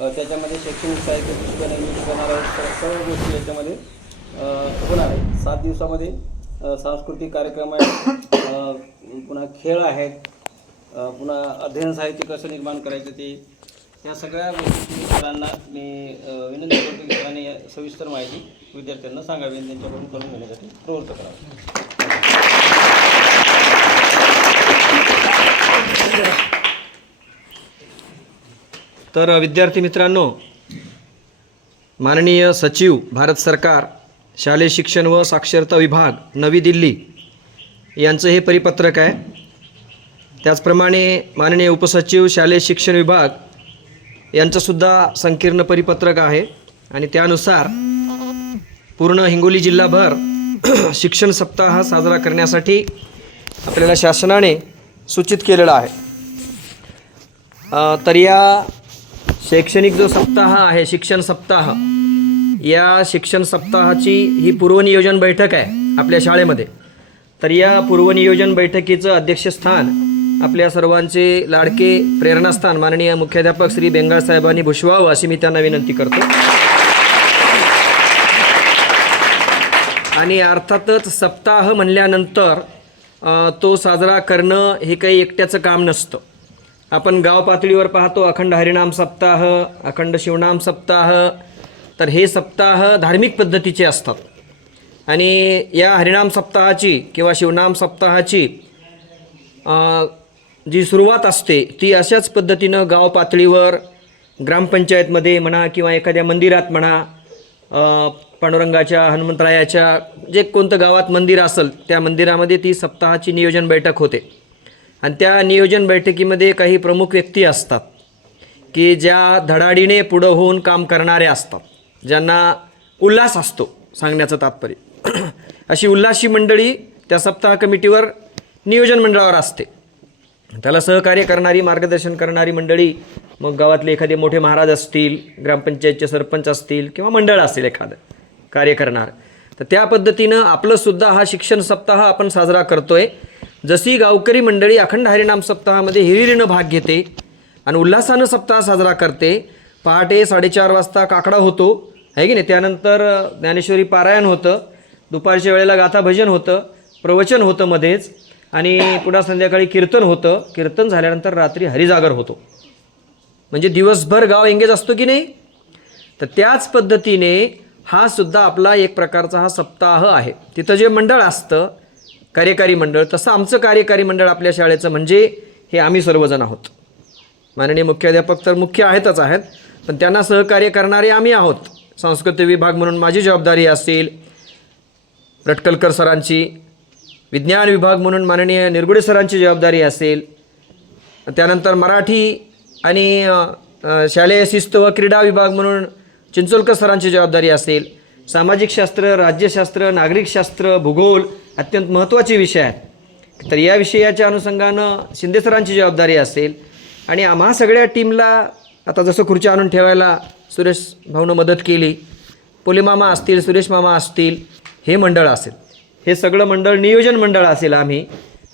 त्याच्यामध्ये शैक्षणिक साहित्य पुस्तकं निर्मिती करणार आहेत. सर्व गोष्टी याच्यामध्ये होणार आहेत. 7 दिवसामध्ये सांस्कृतिक कार्यक्रम आहेत, पुन्हा खेळ आहेत, पुन्हा अध्ययन साहित्य कसं निर्माण करायचं ते, या सगळ्या गोष्टी सरांना मी विनंती करतो की सरांनी सविस्तर माहिती विद्यार्थ्यांना सांगावी आणि त्यांच्याकडून करून घेण्यासाठी प्रवृत्त करावं. तर विद्यार्थी मित्रांनो, माननीय सचिव भारत सरकार शालेय शिक्षण व साक्षरता विभाग नवी दिल्ली यांचं हे परिपत्रक आहे. त्याचप्रमाणे माननीय उपसचिव शालेय शिक्षण विभाग यांचंसुद्धा संकीर्ण परिपत्रक आहे आणि त्यानुसार पूर्ण हिंगोली जिल्हाभर शिक्षण सप्ताह साजरा करण्यासाठी आपल्याला शासनाने सूचित केलेलं आहे. तर या शैक्षणिक जो सप्ताह आहे, शिक्षण सप्ताह, या शिक्षण सप्ताहाची ही पूर्वनियोजन बैठक आहे आपल्या शाळेमध्ये. तर या पूर्वनियोजन बैठकीचं अध्यक्षस्थान आपल्या सर्वांचे लाडके प्रेरणास्थान माननीय मुख्याध्यापक श्री बेंगाळ साहेबांनी भूषवावं अशी मी त्यांना विनंती करतो. आणि अर्थातच सप्ताह म्हणल्यानंतर तो साजरा करणं हे काही एकट्याचं काम नसतं. आपण गाव पातळीवर पाहतो अखंड हरिनाम सप्ताह, अखंड शिवनाम सप्ताह. तर हे सप्ताह धार्मिक पद्धतीचे असतात आणि या हरिनाम सप्ताहाची किंवा शिवनाम सप्ताहाची जी सुरुवात असते ती अशाच पद्धतीनं गाव पातळीवर ग्रामपंचायतमध्ये म्हणा किंवा एखाद्या मंदिरात म्हणा, पांडुरंगाच्या, हनुमंतरायाच्या, जे कोणतं गावात मंदिर असेल त्या मंदिरामध्ये ती सप्ताहाची नियोजन बैठक होते. आणि त्या नियोजन बैठकीमध्ये काही प्रमुख व्यक्ती असतात की ज्या धडाडीने पुढं होऊन काम करणारे असतात, ज्यांना उल्हास असतो सांगण्याचं तात्पर्य. अशी उल्हासी मंडळी त्या सप्ताह कमिटीवर नियोजन मंडळावर असते. त्याला सहकार्य करणारी, मार्गदर्शन करणारी मंडळी मग गावातले एखादे मोठे महाराज असतील, ग्रामपंचायतचे सरपंच असतील किंवा मंडळ असेल एखादं कार्य करणार. तर त्या पद्धतीनं आपलंसुद्धा हा शिक्षण सप्ताह आपण साजरा करतोय. जशी गावकरी मंडळी अखंड हरिनाम सप्ताहामध्ये हिरिरीनं भाग घेते आणि उल्हासानं सप्ताह साजरा करते. पहाटे 4:30 वाजता काकडा होतो आहे की नाही, त्यानंतर ज्ञानेश्वरी पारायण होतं, दुपारच्या वेळेला गाथा भजन होतं, प्रवचन होतं मध्येच, आणि पुन्हा संध्याकाळी कीर्तन होतं. कीर्तन झाल्यानंतर रात्री हरिजागर होतो. म्हणजे दिवसभर गाव एंगेज असतो की नाही. तर त्याच पद्धतीने हा सुद्धा आपला एक प्रकारचा हा सप्ताह आहे. तिथं जे मंडळ असतं कार्यकारी मंडळ, तसं आमचं कार्यकारी मंडळ आपल्या शाळेचं म्हणजे हे आम्ही सर्वजण आहोत. माननीय मुख्याध्यापक तर मुख्य आहेतच आहेत, पण त्यांना सहकार्य करणारे आम्ही आहोत. सांस्कृतिक विभाग म्हणून माझी जबाबदारी असेल, रटकलकर सरांची, विज्ञान विभाग म्हणून माननीय निरगुडे सरांची जबाबदारी असेल, त्यानंतर मराठी आणि शालेय शिस्त व क्रीडा विभाग म्हणून चिंचोलकर सरांची जबाबदारी असेल, सामाजिक शास्त्र, राज्यशास्त्र, नागरिकशास्त्र, भूगोल अत्यंत महत्त्वाचे विषय आहेत. तर या विषयाच्या अनुषंगानं शिंदे सरांची जबाबदारी असेल. आणि आम्हा सगळ्या टीमला आता जसं खुर्च्या आणून ठेवायला सुरेश भाऊनं मदत केली, पोले मामा असतील, सुरेश मामा असतील, हे मंडळ असेल, हे सगळं मंडळ नियोजन मंडळ असेल आम्ही.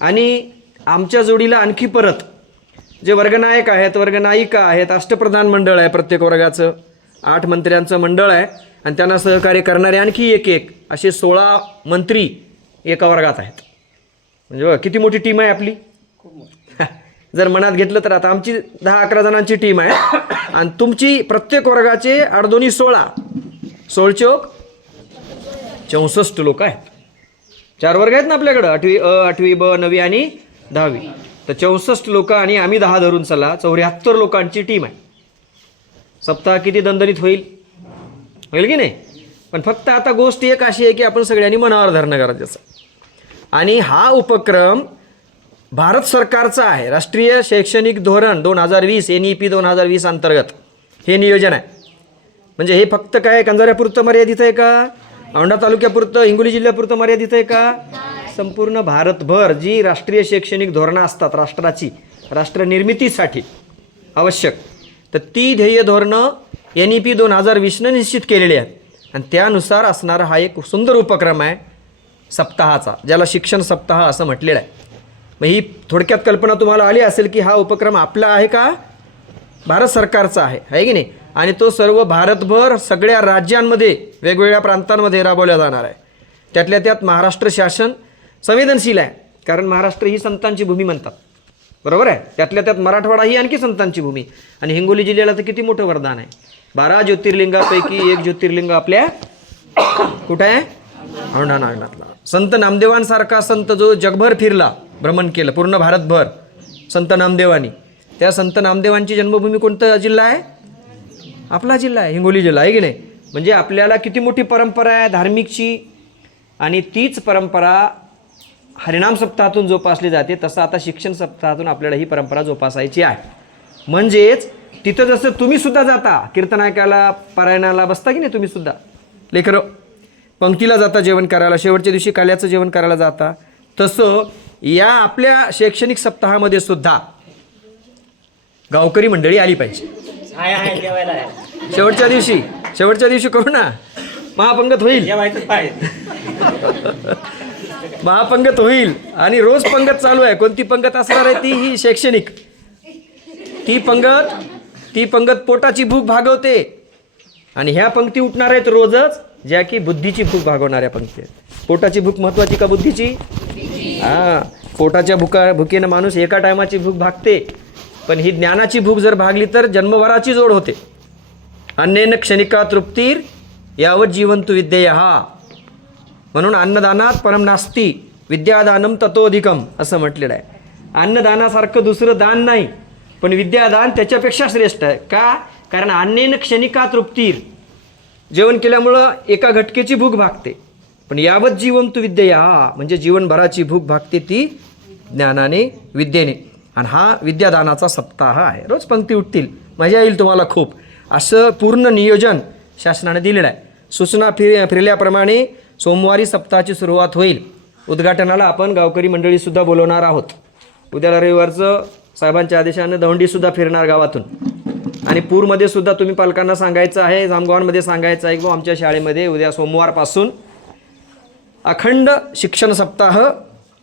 आणि आमच्या जोडीला आणखी परत जे वर्गनायक आहेत, वर्गनायिका आहेत, अष्टप्रधान मंडळ आहे प्रत्येक वर्गाचं, 8 मंत्र्यांचं मंडळ आहे आणि त्यांना सहकार्य करणारे आणखी एक असे 16 मंत्री एका वर्गात आहेत. म्हणजे बघा किती मोठी टीम आहे आपली. जर मनात घेतलं तर आता आमची 10-11 जणांची टीम आहे आणि तुमची प्रत्येक वर्गाचे 8×2 16, 16 64 लोक आहेत. 4 वर्ग आहेत ना आपल्याकडं, 8वी अ, 8वी ब, 9वी आणि 10वी. तर 64 लोक आणि आम्ही 10 धरून चला 74 लोकांची टीम आहे. सप्ताह किती दणदणीत होईल की नाही. पण फक्त आता गोष्ट एक अशी आहे की आपण सगळ्यांनी मनावर धरणं गरजेचं. आणि हा उपक्रम भारत सरकारचा आहे. राष्ट्रीय शैक्षणिक धोरण 2020 NEP 2020 अंतर्गत हे नियोजन आहे. म्हणजे हे फक्त काय कंजाऱ्यापुरतं मर्यादित आहे का, औंढा तालुक्यापुरतं, हिंगोली जिल्ह्यापुरतं मर्यादित आहे का, संपूर्ण भारतभर जी राष्ट्रीय शैक्षणिक धोरणं असतात राष्ट्राची, राष्ट्र निर्मितीसाठी आवश्यक, तर ती ध्येय धोरणं NEP 2020नं निश्चित केलेली आहेत. आणि त्यानुसार असणारा हा एक सुंदर उपक्रम आहे सप्ताहाचा, ज्याला शिक्षण सप्ताह असं म्हटलेलं आहे. मग ही थोडक्यात कल्पना तुम्हाला आली असेल की हा उपक्रम आपला आहे का, भारत सरकारचा आहे की नाही, आणि तो सर्व भारतभर सगळ्या राज्यांमध्ये वेगवेगळ्या प्रांतांमध्ये राबवला जाणार आहे. त्यातल्या त्यात महाराष्ट्र शासन संवेदनशील आहे, कारण महाराष्ट्र ही संतांची भूमी म्हणतात, बरोबर आहे. त्यातल्या त्यात मराठवाडा ही आणखी संतांची भूमी, आणि हिंगोली जिल्ह्याला तर किती मोठं वरदान आहे. 12 ज्योतिर्लिंगापैकी एक ज्योतिर्लिंग आपल्या कुठं आहे, औंढा-नागनाथला. संत नामदेवांसारखा संत जो जगभर फिरला, भ्रमण केलं पूर्ण भारतभर, संत नामदेवानी, त्या संत नामदेवांची जन्मभूमी कोणता जिल्हा आहे, आपला जिल्हा आहे, हिंगोली जिल्हा आहे की नाही. म्हणजे आपल्याला किती मोठी परंपरा आहे धार्मिकची, आणि तीच परंपरा हरिनाम सप्ताहातून जोपासली जाते. तसं आता शिक्षण सप्ताहातून आपल्याला ही परंपरा जोपासायची आहे. म्हणजेच तिथं जसं तुम्ही सुद्धा जाता, कीर्तन ऐकायला, पारायणाला बसता की नाही, तुम्ही सुद्धा लेकरं पंक्तीला जाता जेवण करायला, शेवटच्या दिवशी काल्याचं जेवण करायला जाता, तसं या आपल्या शैक्षणिक सप्ताहामध्ये सुद्धा गावकरी मंडळी आली पाहिजे. शेवटच्या दिवशी करू ना, महापंगत होईल, महापंगत होईल, आणि रोज पंगत चालू आहे. कोणती पंगत असणार आहे ती, ही शैक्षणिक. ती पंगत पोटाची भूक भागवते, आणि ह्या पंक्ती उठणार आहेत रोजच, ज्या की बुद्धीची भूक भागवणाऱ्या पंक्ती आहेत. पोटाची भूक महत्वाची का बुद्धीची? हां, पोटाच्या भुकेनं माणूस एका टायमाची भूक भागते, पण ही ज्ञानाची भूक जर भागली तर जन्मभराची जोड होते. अन्नेन क्षणिका तृप्तीर यावत जीवंतु विद्येहा, म्हणून अन्नदानात परम नास्ती विद्यादानम ततोधिकम असं म्हटलेलं आहे. अन्नदानासारखं दुसरं दान नाही, पण विद्यादान त्याच्यापेक्षा श्रेष्ठ आहे. का? कारण अन्नेन क्षणिका तृप्तीर, जेवण केल्यामुळं एका घटकेची भूक भागते, पण यावत जीवंतु विद्येहा म्हणजे जीवनभराची भूक भागते ती ज्ञानाने, विद्येने. आणि हा विद्यादानाचा सप्ताह आहे. रोज पंक्ती उठतील, मजा येईल तुम्हाला खूप. असं पूर्ण नियोजन शासनाने दिलेलं आहे. सूचना फिरल्याप्रमाणे सोमवारी सप्ताहाची सुरुवात होईल. उद्घाटनाला आपण गावकरी मंडळीसुद्धा बोलवणार आहोत. उद्याला रविवारचं साहेबांच्या आदेशानं दौंडीसुद्धा फिरणार गावातून, आणि पूरमध्ये सुद्धा तुम्ही पालकांना सांगायचं आहे, जामगावांमध्ये सांगायचं आहे की आमच्या शाळेमध्ये उद्या सोमवारपासून अखंड शिक्षण सप्ताह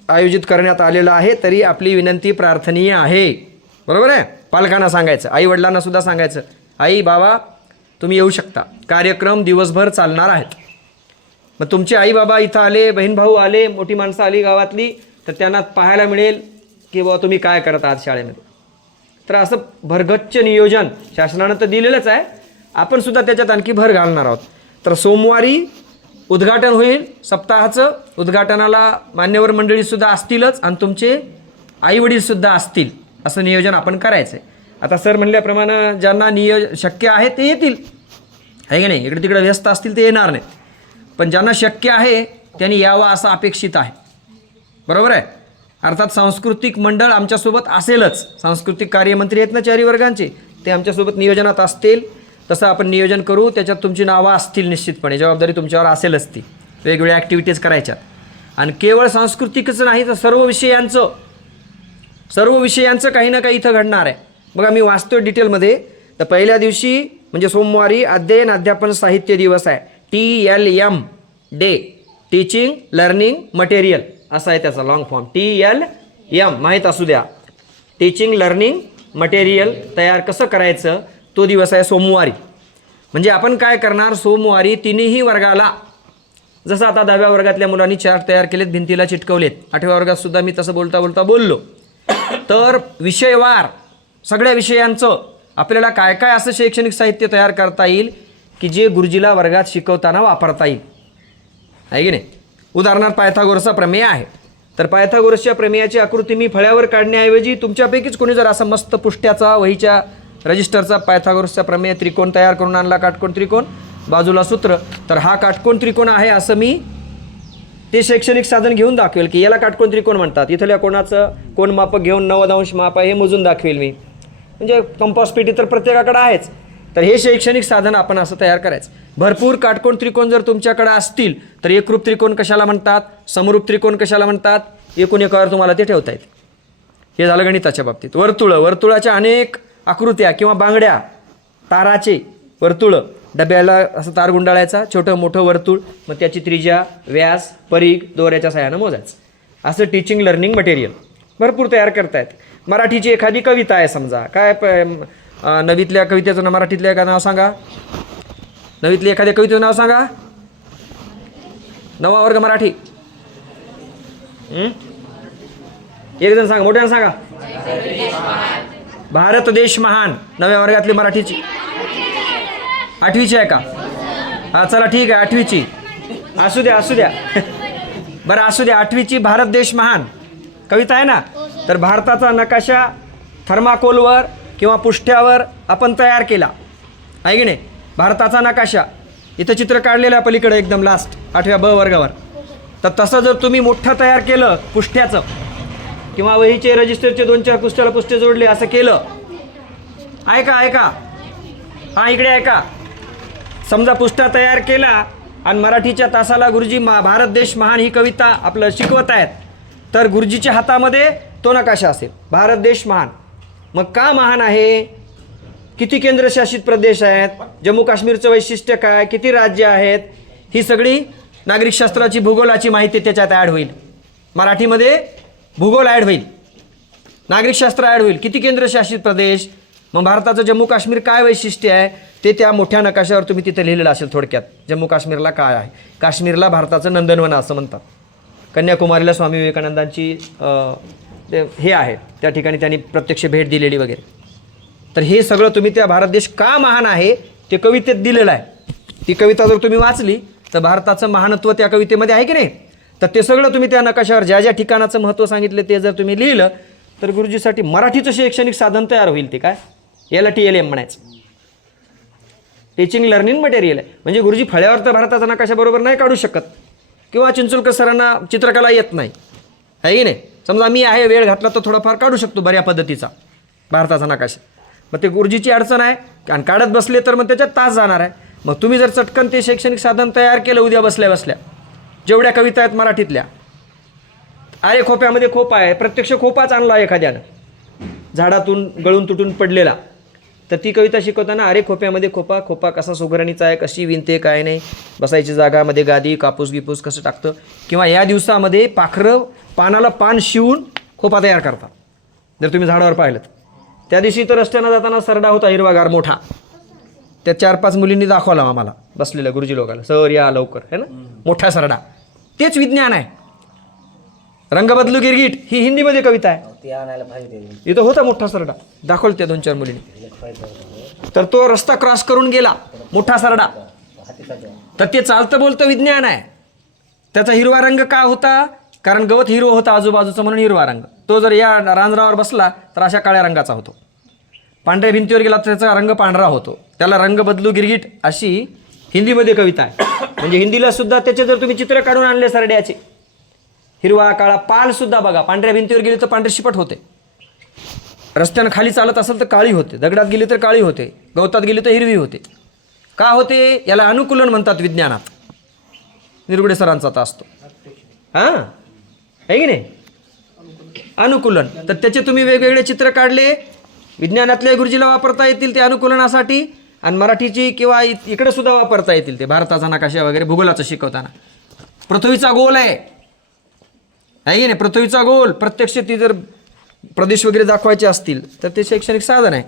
आयोजित करण्यात आलेला आहे. तरी आपली विनंती प्रार्थनीय आहे, बरोबर आहे. पालकांना सांगायचं, आई वडिलांना सुद्धा सांगायचं, आई बाबा तुम्ही येऊ शकता, कार्यक्रम दिवसभर चालणार आहेत. मग तुमचे आई बाबा इथं आले, बहीण भाऊ आले, मोठी माणसं आली गावातली, तर त्यांना पाहायला मिळेल की बाबा तुम्ही काय करता आज शाळेमध्ये. तर असं भरगच्च नियोजन शासनानं तर दिलेलंच आहे, आपण सुद्धा त्याच्यात आणखी भर घालणार आहोत. तर सोमवारी उद्घाटन होईल सप्ताहाचं. उद्घाटनाला मान्यवर मंडळीसुद्धा असतीलच, आणि तुमचे आईवडीलसुद्धा असतील, असं नियोजन आपण करायचं आहे. आता सर म्हणल्याप्रमाणे ज्यांना शक्य आहे ते येतील, आहे की नाही. इकडे तिकडे व्यस्त असतील ते येणार नाही, पण ज्यांना शक्य आहे त्यांनी यावं असं अपेक्षित आहे, बरोबर आहे. अर्थात सांस्कृतिक मंडळ आमच्यासोबत असेलच, सांस्कृतिक कार्यमंत्री आहेत ना 4 वर्गांचे, ते आमच्यासोबत नियोजनात असतील. तसं आपण नियोजन करू, त्याच्यात तुमची नावं असतील निश्चितपणे, जबाबदारी तुमच्यावर असेलच ती, वेगवेगळ्या ॲक्टिव्हिटीज करायच्यात. आणि केवळ सांस्कृतिकच नाही तर सर्व विषयांचं काही ना काही इथं घडणार आहे. बघा मी वाचतोय डिटेलमध्ये. तर पहिल्या दिवशी म्हणजे सोमवारी अध्ययन अध्यापन साहित्य दिवस आहे, TLM day, teaching learning material असा आहे त्याचा लॉंग फॉर्म. TLM माहीत असू द्या, टीचिंग लर्निंग मटेरियल तयार कसं करायचं, तो दिवस आहे सोमवारी. म्हणजे आपण काय करणार, सोमवारी तिन्ही वर्गाला, जसं आता 10व्या वर्गातल्या मुलांनी चार्ट तयार केलेत, भिंतीला चिटकवलेत, 8व्या वर्गात सुद्धा मी तसं बोलता बोललो. तर विषयवार सगळ्या विषयांचं आपल्याला काय काय असं शैक्षणिक साहित्य तयार करता येईल की जे गुरुजीला वर्गात शिकवताना वापरता येईल, आहे की नाही. उदाहरणार्थ पायथागोरसचा प्रमेय आहे, तर पायथागोरसच्या प्रमेयाची आकृती मी फळ्यावर काढण्याऐवजी तुमच्यापैकीच कोणी जर असा मस्त पुष्ट्याचा वहीच्या रजिस्टरचा पायथागोरसचा प्रमेय त्रिकोण तयार करून आणला, काटकोण त्रिकोण, बाजूला सूत्र, तर हा काटकोण त्रिकोण आहे असं मी ते शैक्षणिक साधन घेऊन दाखवेल की याला काटकोण त्रिकोण म्हणतात. इथल्या कोणाचं कोण मापक घेऊन 90° माप आहे हे मोजून दाखवेल मी. म्हणजे कंपास पेटी तर प्रत्येकाकडे आहेच. तर हे शैक्षणिक साधन आपण असं तयार करायचं. भरपूर काटकोण त्रिकोण जर तुमच्याकडे असतील तर एकरूप त्रिकोण कशाला म्हणतात, समरूप त्रिकोण कशाला म्हणतात, एकूण एकावर तुम्हाला ते ठेवता येईल. हे झालं गणिताच्या बाबतीत. वर्तुळाच्या अनेक आकृत्या किंवा बांगड्या, ताराचे वर्तुळ, डब्याला असं तार गुंडाळायचा, छोटं मोठं वर्तुळ, मग त्याची त्रिज्या, व्यास, परीघ दोऱ्याच्या साहाय्यानं मोजायचं. असं टीचिंग लर्निंग मटेरियल भरपूर तयार करतायत. मराठीची एखादी कविता आहे समजा, काय नवीतल्या कवितेचं मराठीतल्या एखादं नाव सांगा. नवीतल्या एखाद्या कवितेचं नाव सांगा. 9वा वर्ग मराठी. एक जण सांगा, मोठ्यानं सांगा. भारत देश महान. 9व्या वर्गातली मराठीची 8वीची आहे का? हा चला ठीक आहे, 8वीची असू द्या बरं असू द्या. 8वीची भारत देश महान कविता आहे ना. तर भारताचा नकाशा थर्माकोलवर किंवा पुष्ट्यावर आपण तयार केला आहे की नाही. भारताचा नकाशा इथं चित्र काढलेलं आहे पलीकडे एकदम लास्ट 8व्या ब वर्गावर. तर तसं जर तुम्ही मोठं तयार केलं पुष्ट्याचं किंवा वहीचे रजिस्टरचे 2-4 पुष्ट्याला पुष्ट्य जोडले असं केलं. ऐका हां इकडे ऐका. समजा पुष्टा तयार केला आणि मराठीच्या तासाला गुरुजी भारत देश महान ही कविता आपलं शिकवत आहेत. तर गुरुजीच्या हातामध्ये तो नकाशा असेल भारत देश महान. मग का महान आहे? किती केंद्रशासित प्रदेश आहेत, जम्मू काश्मीरचं वैशिष्ट्य काय, किती राज्य आहेत, ही सगळी नागरिकशास्त्राची भूगोलाची माहिती त्याच्यात ॲड होईल. मराठीमध्ये भूगोल ॲड होईल, नागरिकशास्त्र ॲड होईल, किती केंद्रशासित प्रदेश, मग भारताचं जम्मू काश्मीर काय वैशिष्ट्य आहे ते त्या मोठ्या नकाशावर तुम्ही तिथे लिहिलेलं असेल. थोडक्यात जम्मू काश्मीरला काय आहे. काश्मीरला भारताचं नंदनवन असं म्हणतात. कन्याकुमारीला स्वामी विवेकानंदांची हे आहे, त्या ठिकाणी त्यांनी प्रत्यक्ष भेट दिलेली वगैरे. तर हे सगळं तुम्ही त्या भारत देश का महान आहे ते कवितेत दिलेलं आहे. ती कविता जर तुम्ही वाचली तर भारताचं महानत्व त्या कवितेमध्ये आहे की नाही. तर ते सगळं तुम्ही त्या नकाशावर ज्या ज्या ठिकाणाचं महत्त्व सांगितलं ते जर तुम्ही लिहिलं तर गुरुजीसाठी मराठीचं शैक्षणिक साधन तयार होईल. ते काय याला TLM म्हणायचं, टीचिंग लर्निंग मटेरियल आहे. म्हणजे गुरुजी फळ्यावर तर भारताचा नकाशा बरोबर नाही काढू शकत किंवा चिंचोलकर सरांना चित्रकला येत नाही आहे की नाही. समजा मी आहे, वेळ घातला तर थोडाफार काढू शकतो बऱ्या पद्धतीचा भारताचा नकाशा. मग ते गुरुजीची अडचण आहे आणि काढत बसले तर मग त्याच्यात तास जाणार आहे. मग तुम्ही जर चटकन ते शैक्षणिक साधन तयार केलं उद्या बसल्या जेवढ्या कविता आहेत मराठीतल्या, अरे खोप्यामध्ये खोपा आहे, प्रत्यक्ष खोपाच आणला एखाद्यानं झाडातून गळून तुटून पडलेला, तर ती कविता शिकवताना अरे खोप्यामध्ये खोपा, खोपा कसा सुगरणीचा आहे, कशी विणते काय नाही, बसायची जागामध्ये गादी, कापूस गिपूस कसं टाकतं, किंवा या दिवसामध्ये पाखरं पानाला पान शिवून खोपा तयार करतात. जर तुम्ही झाडावर पाहिलं त्या दिवशी तर रस्त्यानं जाताना सरडा होता हिरवागार मोठा, त्या 4-5 मुलींनी दाखवला आम्हाला बसलेल्या गुरुजी लोकांना, सर या लवकर है ना, मोठा सरडा. तेच विज्ञान आहे. रंग बदलू गिरगिट ही हिंदीमध्ये कविता आहे. इथं होता मोठा सरडा, दाखवलं त्या 2-4 मुलींनी. तर तो रस्ता क्रॉस करून गेला मोठा सरडा. तर ते चालतं बोलतं विज्ञान आहे. त्याचा हिरवा रंग का होता? कारण गवत हिरवं होतं आजूबाजूचं म्हणून हिरवा रंग. तो जर या रांजरावर बसला तर अशा काळ्या रंगाचा होतो. पांढऱ्या भिंतीवर गेला तर त्याचा रंग पांढरा होतो. त्याला रंग बदलू गिरगिट अशी हिंदीमध्ये कविता आहे. म्हणजे हिंदीला सुद्धा त्याचे जर तुम्ही चित्र काढून आणले सरड्याचे, हिरवा काळा पाल सुद्धा बघा, पांढऱ्या भिंतीवर गेली तर पांढरे शिपट होते, रस्त्यानं खाली चालत असेल तर काळी होते, दगडात गेली तर काळी होते, गवतात गेली तर हिरवी होते. का होते? याला अनुकूलन म्हणतात विज्ञानात. निरगुडे सरांचा आता असतो हां आहे की नाही, अनुकूलन. तर त्याचे तुम्ही वेगवेगळे चित्र काढले, विज्ञानातल्या गुरुजीला वापरता येतील ते अनुकूलनासाठी, आणि मराठीची किंवा इकडे सुद्धा वापरता येतील ते भारताचा नकाशा वगैरे भूगोलाचं शिकवताना. पृथ्वीचा गोल आहे की नाही, पृथ्वीचा गोल प्रत्यक्ष ती जर प्रदेश वगैरे दाखवायचे असतील तर ते शैक्षणिक साधन आहे.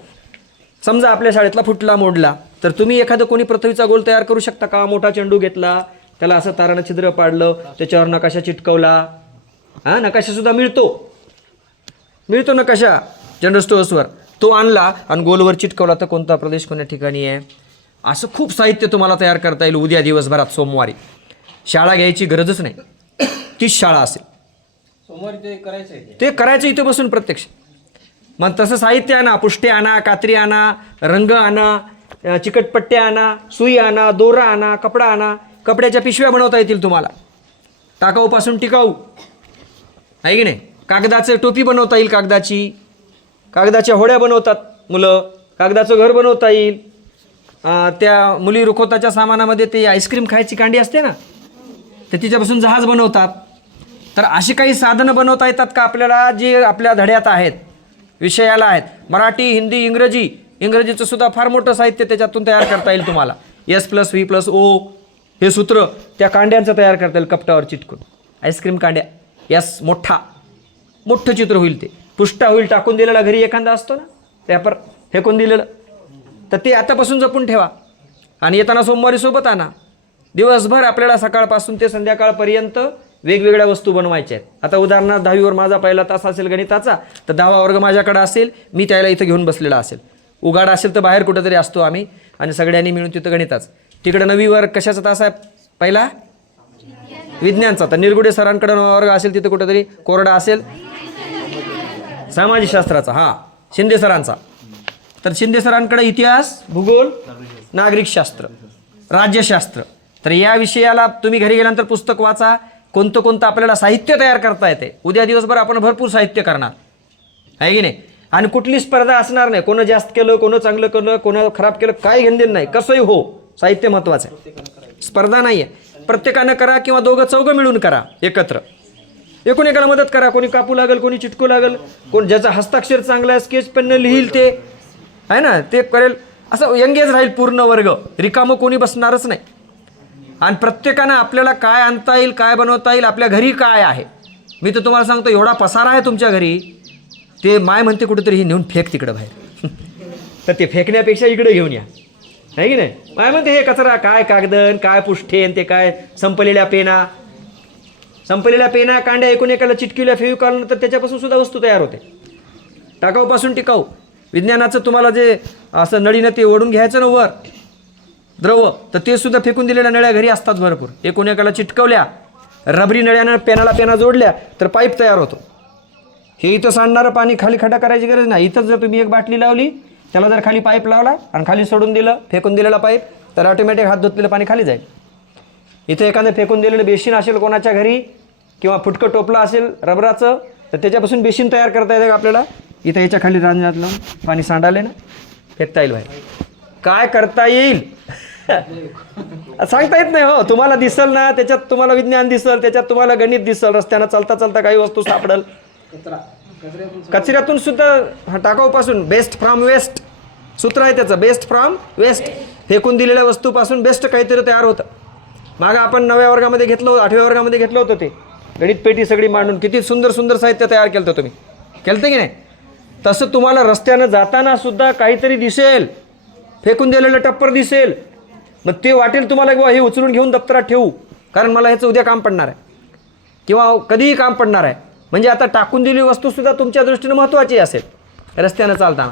समजा आपल्या शाळेतला फुटला मोडला तर तुम्ही एखादं कोणी पृथ्वीचा गोल तयार करू शकता का? मोठा चेंडू घेतला, त्याला असं तारानं छिद्र पाडलं, त्याच्यावर नकाशा चिटकवला. हां नकाशासुद्धा मिळतो नकाशा जनरल स्टोअर्सवर. तो आणला आणि गोलवर चिटकवला तर कोणता प्रदेश कोणत्या ठिकाणी आहे, असं खूप साहित्य तुम्हाला तयार करता येईल उद्या दिवसभरात. सोमवारी शाळा घ्यायची गरजच नाही, तीच शाळा असेल. सोमवारी ते करायचं इथं बसून प्रत्यक्ष. मग तसं साहित्य आणा, पुष्टे आणा, कात्री आणा, रंग आणा, चिकटपट्ट्या आणा, सुई आणा, दोरा आणा, कपडा आणा. कपड्याच्या पिशव्या बनवता येतील तुम्हाला, टाकाऊपासून टिकाऊ आहे की नाही. कागदाचं टोपी बनवता येईल, कागदाच्या होड्या बनवतात मुलं, कागदाचं घर बनवता येईल. त्या मुली रुखवताच्या सामानामध्ये ते आईस्क्रीम खायची कांडी असते ना, तर तिच्यापासून जहाज बनवतात. तर अशी काही साधनं बनवता येतात का आपल्याला, जे आपल्या धड्यात आहेत, विषयाला आहेत. मराठी, हिंदी, इंग्रजीचं सुद्धा फार मोठं साहित्य त्याच्यातून तयार करता येईल तुम्हाला. S+V+O हे सूत्र त्या कांड्यांचं तयार करता येईल कपटावर चिटकून. आईस्क्रीम कांड्या, यस मोठं चित्र होईल. ते पुष्टा होईल, टाकून दिलेला घरी एखादा असतो ना पेपर फेकून दिलेलं, तर ते आतापासून जपून ठेवा आणि येताना सोमवारी सोबत आणा. दिवसभर आपल्याला सकाळपासून ते संध्याकाळपर्यंत वेगवेगळ्या वस्तू बनवायच्या आहेत. आता उदाहरणार्थ 10वीवर माझा पहिला तास असेल गणिताचा, तर 10वा वर्ग माझ्याकडे असेल, मी त्याला इथं घेऊन बसलेला असेल. उघाड असेल तर बाहेर कुठंतरी असतो आम्ही आणि सगळ्यांनी मिळून तिथं गणिताच. तिकडे 9वीवर कशाचा तास आहे पहिला? विज्ञानचा. तर निरगुडे सरांकडे 9वा वर्ग असेल, तिथं कुठंतरी कोरडा असेल समाजशास्त्राचा, हां शिंदे सरांचा. तर शिंदे सरांकडे इतिहास, भूगोल, नागरिकशास्त्र, राज्यशास्त्र. तर या विषयाला तुम्ही घरी गेल्यानंतर पुस्तक वाचा, कोणतं कोणतं आपल्याला साहित्य तयार करता येते. उद्या दिवसभर आपण भरपूर साहित्य करणार आहे की नाही. आणि कुठली स्पर्धा असणार नाही, कोणं जास्त केलं, कोणं चांगलं केलं, कोणं खराब केलं, काही घेणदेण नाही. कसंही हो, साहित्य महत्त्वाचं आहे. स्पर्धा नाही आहे. प्रत्येकानं करा किंवा दोघं चौघं मिळून करा एकत्र. एकूण एकाला मदत करा. कोणी कापू लागेल, कोणी चिटकू लागेल, कोण ज्याचा हस्ताक्षर चांगला आहे, स्केच पेननं लिहिल ते आहे ना, ते करेल. असं एंगेज राहील पूर्ण वर्ग, रिकामं कोणी बसणारच नाही. आणि प्रत्येकानं आपल्याला काय आणता येईल, काय बनवता येईल, आपल्या घरी काय आहे. मी तर तुम्हाला सांगतो, एवढा पसारा आहे तुमच्या घरी, ते माय म्हणते कुठेतरी हे नेऊन फेक तिकडं बाहेर. तर ते फेकण्यापेक्षा इकडे घेऊन या, आहे की नाही. माय म्हणते हे कचरा, काय कागदन, काय पुष्ठेन, ते काय संपलेल्या पेना कांड्या एकूण एकाला चिटकिल्या फेविकॉल, तर त्याच्यापासून सुद्धा वस्तू तयार होते. टाकाऊपासून टिकाऊ. विज्ञानाचं तुम्हाला जे असं नळीनं ते ओढून घ्यायचं ना वर द्रव, तर ते सुद्धा फेकून दिलेल्या नळ्या घरी असतात भरपूर. एकूण एकाला चिटकवल्या, रबरी नळ्यानं पेना जोडल्या तर पाईप तयार होतो. हे इथं सांडणारं पाणी खाली खड्डा करायची गरज नाही. इथंच जर तुम्ही एक बाटली लावली, त्याला जर खाली पाईप लावला आणि खाली सोडून दिलं फेकून दिलेला पाईप, तर ऑटोमॅटिक हात धुतलेलं पाणी खाली जाईल. इथं एखादं फेकून दिलेलं बेसिन असेल कोणाच्या घरी किंवा फुटकं टोपलं असेल रबराचं, तर त्याच्यापासून बेसिन तयार करता येतं का आपल्याला. इथं याच्या खाली रांजणात लावून पाणी सांडाले ना, फेकता येईल बाहेर. काय करता येईल सांगता येत नाही हो. तुम्हाला दिसल ना, त्याच्यात तुम्हाला विज्ञान दिसल, त्याच्यात तुम्हाला गणित दिसल, रस्त्यानं चालता चालता काही वस्तू सापडल. कचऱ्यातून सुद्धा टाकाऊपासून, बेस्ट फ्रॉम वेस्ट सूत्र आहे त्याचं, बेस्ट फ्रॉम वेस्ट. फेकून दिलेल्या वस्तूपासून बेस्ट काहीतरी तयार होतं. मागं आपण 9व्या वर्गामध्ये घेतलं, 8व्या वर्गामध्ये घेतलं होतं ते गणित पेटी सगळी मांडून, किती सुंदर सुंदर साहित्य तयार केलं होतं. तुम्ही केलं की नाही. तसं तुम्हाला रस्त्यानं जाताना सुद्धा काहीतरी दिसेल, फेकून दिलेलं टप्पर दिसेल, मग ते वाटेल तुम्हाला की हे उचलून घेऊन दप्तरात ठेवू, कारण मला ह्याचं उद्या काम पडणार आहे किंवा कधीही काम पडणार आहे. म्हणजे आता टाकून दिलेली वस्तूसुद्धा तुमच्या दृष्टीनं महत्त्वाची असेल रस्त्यानं चालताना.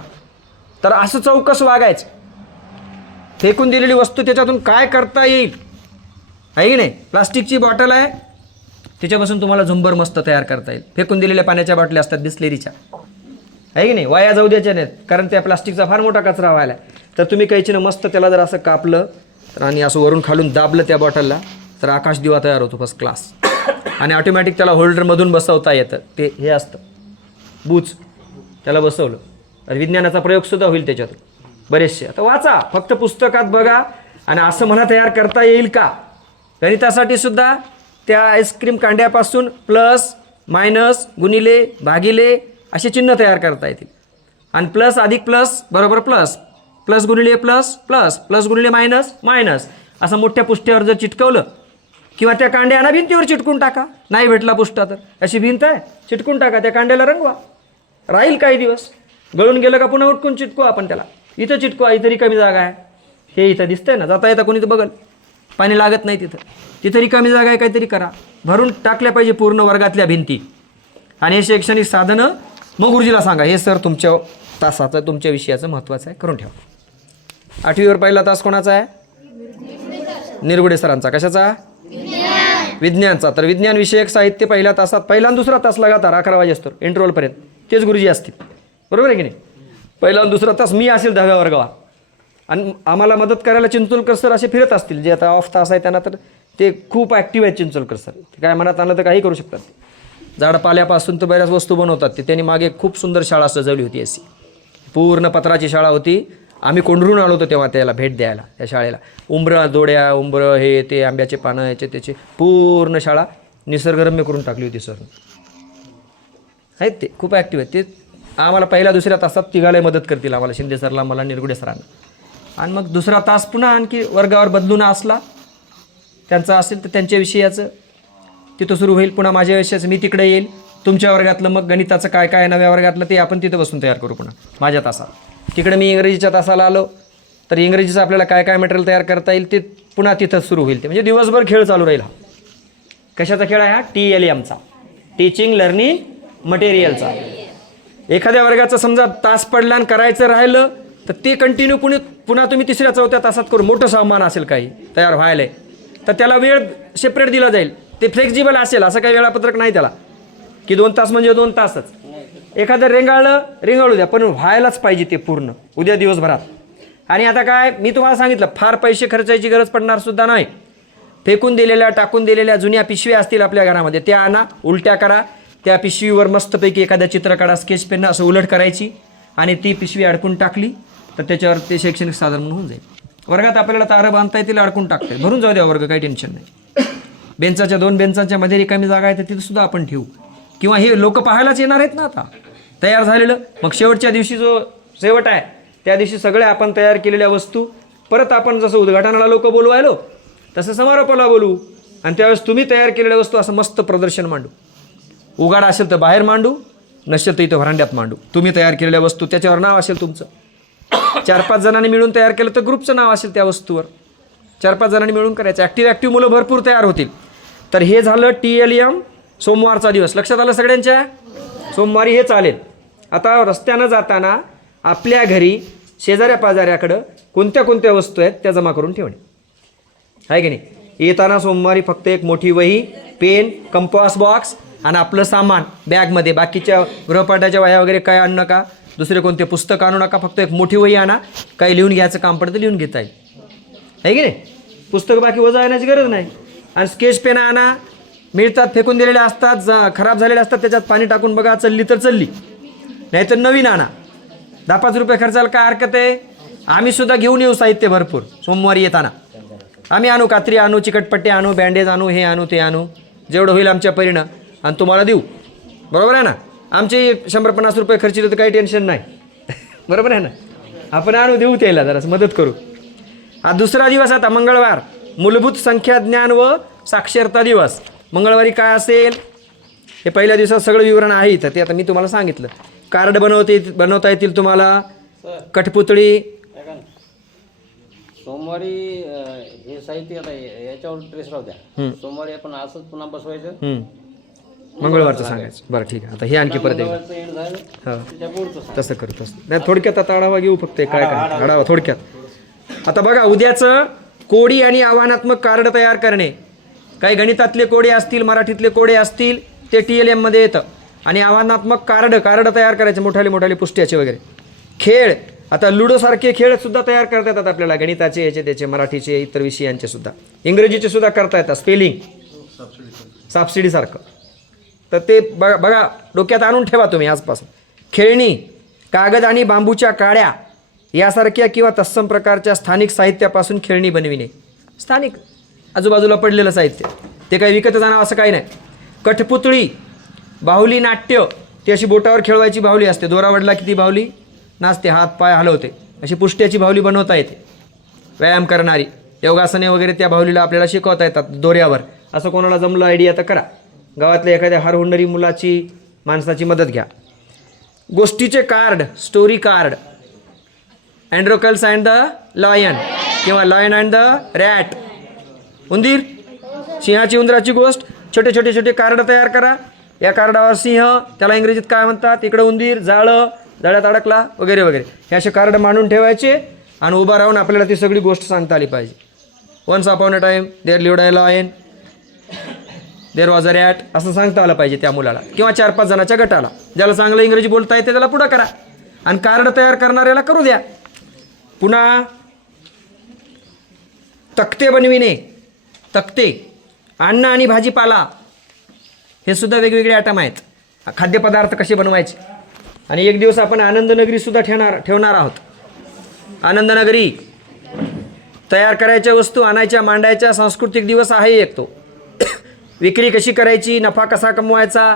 तर असं चौकस वागायचं. फेकून दिलेली वस्तू त्याच्यातून काय करता येईल, आहे की नाही. प्लास्टिकची बॉटल आहे, त्याच्यापासून तुम्हाला झुंबर मस्त तयार करता येईल. फेकून दिलेल्या पाण्याच्या बाटल्या असतात बिस्लेरीच्या, आहे की नाही, वाया जाऊ द्यायच्या नाहीत, कारण त्या प्लास्टिकचा फार मोठा कचरा व्हायला. तर तुम्ही कैचीनं मस्त त्याला जर असं कापलं आणि असं वरून खालून दाबलं त्या बॉटलला, तर आकाश दिवा तयार होतो फर्स्ट क्लास. आणि ऑटोमॅटिक त्याला होल्डरमधून बसवता येतं. ते हे असतं बूच, त्याला बसवलं तर विज्ञानाचा प्रयोगसुद्धा होईल त्याच्यातून बरेचसे. आता वाचा, फक्त पुस्तकात बघा आणि असं मला तयार करता येईल का. गणितासाठी सुद्धा त्या आईस्क्रीम कांड्यापासून प्लस मायनस गुणिले भागिले असे चिन्ह तयार करता येतील. आणि प्लस अधिक प्लस बरोबर प्लस, प्लस गुणिले प्लस प्लस, प्लस गुणिले मायनस मायनस, असं मोठ्या पुष्ट्यावर जर चिटकवलं किंवा त्या कांड्याना भिंतीवर चिटकून टाका, नाही भेटला पुष्टा तर अशी भिंत आहे चिटकून टाका, त्या कांड्याला रंगवा, राहील काही दिवस. गळून गेलं का पुन्हा उठकून चिटकू आपण त्याला. इथं चिटकवा, इथं कमी जागा आहे, हे इथं दिसतंय ना, जाता येता कोणी तर बघल, पाणी लागत नाही तिथं, तिथं रिकामी जागा आहे, काहीतरी करा. भरून टाकल्या पाहिजे पूर्ण वर्गातल्या भिंती. आणि हे शैक्षणिक साधनं मग गुरुजीला सांगा, हे सर तुमच्या तासाचं तुमच्या विषयाचं महत्त्वाचं आहे, करून ठेवा. 8वीवर पहिला तास कोणाचा आहे? निरगुडे सरांचा. कशाचा? विज्ञानचा. तर विज्ञान विषयक साहित्य पहिल्या तासात, पहिला आणि दुसरा तास लगातार 11 वाजेस्तोर इंटरवलपर्यंत तेच गुरुजी असतील, बरोबर आहे की नाही. पहिला आणि दुसरा तास मी असेल 10व्या वर्गावर, आणि आम्हाला मदत करायला चिंचोलकर सर असे फिरत असतील, जे आता ऑफ तास आहे त्यांना, तर ते खूप ॲक्टिव्ह आहेत चिंचोलकर सर. ते काय मनात आणलं तर काही करू शकतात. झाडपाल्यापासून तर बऱ्याच वस्तू बनवतात ते. त्यांनी मागे खूप सुंदर शाळा सजवली होती, अशी पूर्ण पत्राची शाळा होती. आम्ही कोंडरून आलो होतो तेव्हा त्याला भेट द्यायला, त्या शाळेला. उंबरं दोड्या, उंबरं हे ते आंब्याचे पानं याचे त्याचे पूर्ण शाळा निसर्गरम्य करून टाकली होती सर. आहेत ते खूप ॲक्टिव्ह आहेत ते. आम्हाला पहिल्या दुसऱ्या तासात तिघाला मदत करतील, आम्हाला शिंदे सरला, मला, निरगुडे सरांना. आणि मग दुसरा तास पुन्हा आणखी वर्गावर बदलून असला त्यांचा असेल तर त्यांच्या विषयाचं तिथं सुरू होईल. पुन्हा माझ्या विषयाचं मी तिकडे येईल. तुमच्या वर्गातलं मग गणिताचं काय काय नव्या वर्गातलं ते आपण तिथं बसून तयार करू पुन्हा माझ्या तासात. तिकडे मी इंग्रजीच्या तासाला आलो, तर इंग्रजीचं आपल्याला काय काय मटेरियल तयार करता येईल ते पुन्हा तिथं सुरू होईल. ते म्हणजे दिवसभर खेळ चालू राहील. कशाचा खेळ आहे हा? TLMचा, टीचिंग लर्निंग मटेरियलचा. एखाद्या वर्गाचं समजा तास पडला आणि करायचं राहिलं तर ते कंटिन्यू पुन्हा तुम्ही 3ऱ्या-4थ्या तासात करू. मोठं सामान असेल काही तयार व्हायला तर त्याला वेळ सेपरेट दिला जाईल. ते फ्लेक्झिबल असेल, असं काही वेळापत्रक नाही त्याला की 2 तास म्हणजे 2 तासच. एखादं रेंगाळू द्या, पण व्हायलाच पाहिजे ते पूर्ण उद्या दिवसभरात. आणि आता काय मी तुम्हाला सांगितलं, फार पैसे खर्चायची गरज पडणार सुद्धा नाही. फेकून दिलेल्या, टाकून दिलेल्या जुन्या पिशव्या असतील आपल्या घरामध्ये, त्या आणा, उलट्या करा. त्या पिशवीवर मस्तपैकी एखाद्या चित्र काढा, स्केच पेननं असं उलट करायची आणि ती पिशवी अडकून टाकली तर त्याच्यावर ते शैक्षणिक साधन म्हणून होऊन जाईल. वर्गात आपल्याला तारं बांधता येतील, अडकून टाकता येईल, भरून जाऊ द्या वर्ग, काही टेन्शन नाही. बेंचाच्या 2 बेंचांच्या मध्ये रिकामी जागा आहे तर तिथं सुद्धा आपण ठेवू. किंवा हे लोक पाहायलाच येणार आहेत ना आता तयार झालेलं. मग शेवटच्या दिवशी जो शेवट आहे त्या दिवशी सगळ्या आपण तयार केलेल्या वस्तू परत आपण जसं उद्घाटनाला लोक बोलवायलो तसं समारोपाला बोलवू. आणि त्यावेळेस तुम्ही तयार केलेल्या वस्तू असं मस्त प्रदर्शन मांडू. उघाडा असेल तर बाहेर मांडू, नसेल तर इथं व्हरांड्यात मांडू. तुम्ही तयार केलेल्या वस्तू, त्याच्यावर नाव असेल तुमचं. 4-5 जणांनी मिळून तयार केलं तर ग्रुपचं नाव असेल त्या वस्तूवर. 4-5 जणांनी मिळून करायचं. ॲक्टिव्ह मुलं भरपूर तयार होतील. तर हे झालं TLM सोमवारचा दिवस. लक्षात आलं सगळ्यांच्या? सोमवारी हे चालेल. आता रस्त्यानं जाताना आपल्या घरी शेजाऱ्या पाजाऱ्याकडं कोणत्या कोणत्या वस्तू आहेत त्या जमा करून ठेवणे आहे की नाही. येताना सोमवारी फक्त एक मोठी वही, पेन, कंपास बॉक्स आणि आपलं सामान बॅगमध्ये. बाकीच्या गृहपाठाच्या वह्या वगैरे काय आणू नका, दुसरे कोणते पुस्तक आणू नका. फक्त एक मोठी वही आणा, काही लिहून घ्यायचं काम पडतं लिहून घेता येईल आहे की नाही. पुस्तक बाकी वजा आणण्याची गरज नाही. आणि स्केच पेन आणा, मिळतात, फेकून दिलेले असतात, खराब झालेले असतात, त्याच्यात पाणी टाकून बघा, चलली तर चलली, नाही तर नवीन आणा. 10-5 रुपये खर्चाला काय हरकत आहे. आम्ही सुद्धा घेऊन येऊ साहित्य भरपूर. सोमवारी येताना आम्ही आणू, कात्री आणू, चिकटपट्टी आणू, बँडेज आणू, हे आणू ते आणू, जेवढं होईल आमच्या परीनं आणि तुम्हाला देऊ. बरोबर आहे ना. आमचे 100-50 रुपये खर्चिले तर काही टेन्शन नाही. बरोबर आहे ना. आपण आणू, देऊ त्याला जरासं मदत करू. हा दुसरा दिवस आता मंगळवार, मूलभूत संख्या ज्ञान व साक्षरता दिवस. मंगळवारी काय असेल हे पहिल्या दिवसात सगळं विवरण आहे इथं. ते आता मी तुम्हाला सांगितलं. कार्ड बनवता येतील तुम्हाला, कठपुतळी. सोमवारी हे साहित्य आता याच्यावर ट्रेस राहू द्या. सोमवारी आपण असंच पुन्हा बसवायचं. मंगळवारचं सांगायचं. बरं ठीक आहे. आता हे आणखी परत हां तसं करू. तसं नाही, थोडक्यात आता आढावा घेऊ फक्त. काय काय आढावा थोडक्यात. आता बघा, उद्याचं कोडी आणि आव्हानात्मक कार्ड तयार करणे. काही गणितातले कोडे असतील, मराठीतले कोडे असतील, ते TLM मध्ये येतं. आणि आव्हानात्मक कार्ड तयार करायचे, मोठाले पुष्ट्याचे वगैरे. खेळ, आता लुडोसारखे खेळ सुद्धा तयार करता येतात आपल्याला, गणिताचे, याचे त्याचे, मराठीचे, इतर विषयांचे सुद्धा, इंग्रजीचे सुद्धा करता येतात. स्पेलिंग, सापशिडीसारखं. तर ते बघा डोक्यात आणून ठेवा तुम्ही आजपासून. खेळणी, कागद आणि बांबूच्या काड्या यासारख्या किंवा तत्सम प्रकारच्या स्थानिक साहित्यापासून खेळणी बनविणे. स्थानिक आजूबाजूला पडलेलं साहित्य, ते काही विकत जाणं असं काही नाही. कठपुतळी, बाहुली नाट्य, ती अशी बोटावर खेळवायची बाहुली असते. दोरावडला किती बाहुली नाचते, हात पाय हलवते, अशी पुष्ट्याची बाहुली बनवता येते. व्यायाम करणारी योगासने वगैरे त्या बाहुलीला आपल्याला शिकवता येतात दोऱ्यावर. असं कोणाला जमलं आयडिया तर करा. गावातल्या एखाद्या हरहुन्नरी मुलाची, माणसाची मदत घ्या. गोष्टीचे card, story card, Androcles and the lion किंवा लॉयन अँड द रॅट, उंदीर, सिंहाची उंदराची गोष्ट. छोटे कार्ड तयार करा. या कार्डावर सिंह, त्याला इंग्रजीत काय म्हणतात, इकडं उंदीर, जाळ्यात अडकला वगैरे वगैरे, हे असे कार्ड मांडून ठेवायचे आणि उभा राहून आपल्याला ती सगळी गोष्ट सांगता आली पाहिजे. Once upon a time there lived a lion, there was a rat, असं सांगता आलं पाहिजे त्या मुलाला किंवा 4-5 जणाच्या गटाला. ज्याला चांगलं इंग्रजी बोलता येते त्याला पुढं करा आणि कार्ड तयार करणाऱ्याला करू द्या. पुन्हा तक्ते बनविणे. तक्ते, अन्न आणि भाजीपाला, हे सुद्धा वेगवेगळे आयटम आहेत. खाद्यपदार्थ कसे बनवायचे. आणि एक दिवस आपण आनंदनगरीसुद्धा ठेवणार आहोत. आनंदनगरी, तयार करायच्या वस्तू आणायच्या, मांडायच्या, सांस्कृतिक दिवस आहे एक तो. विक्री कशी करायची, नफा कसा कमवायचा,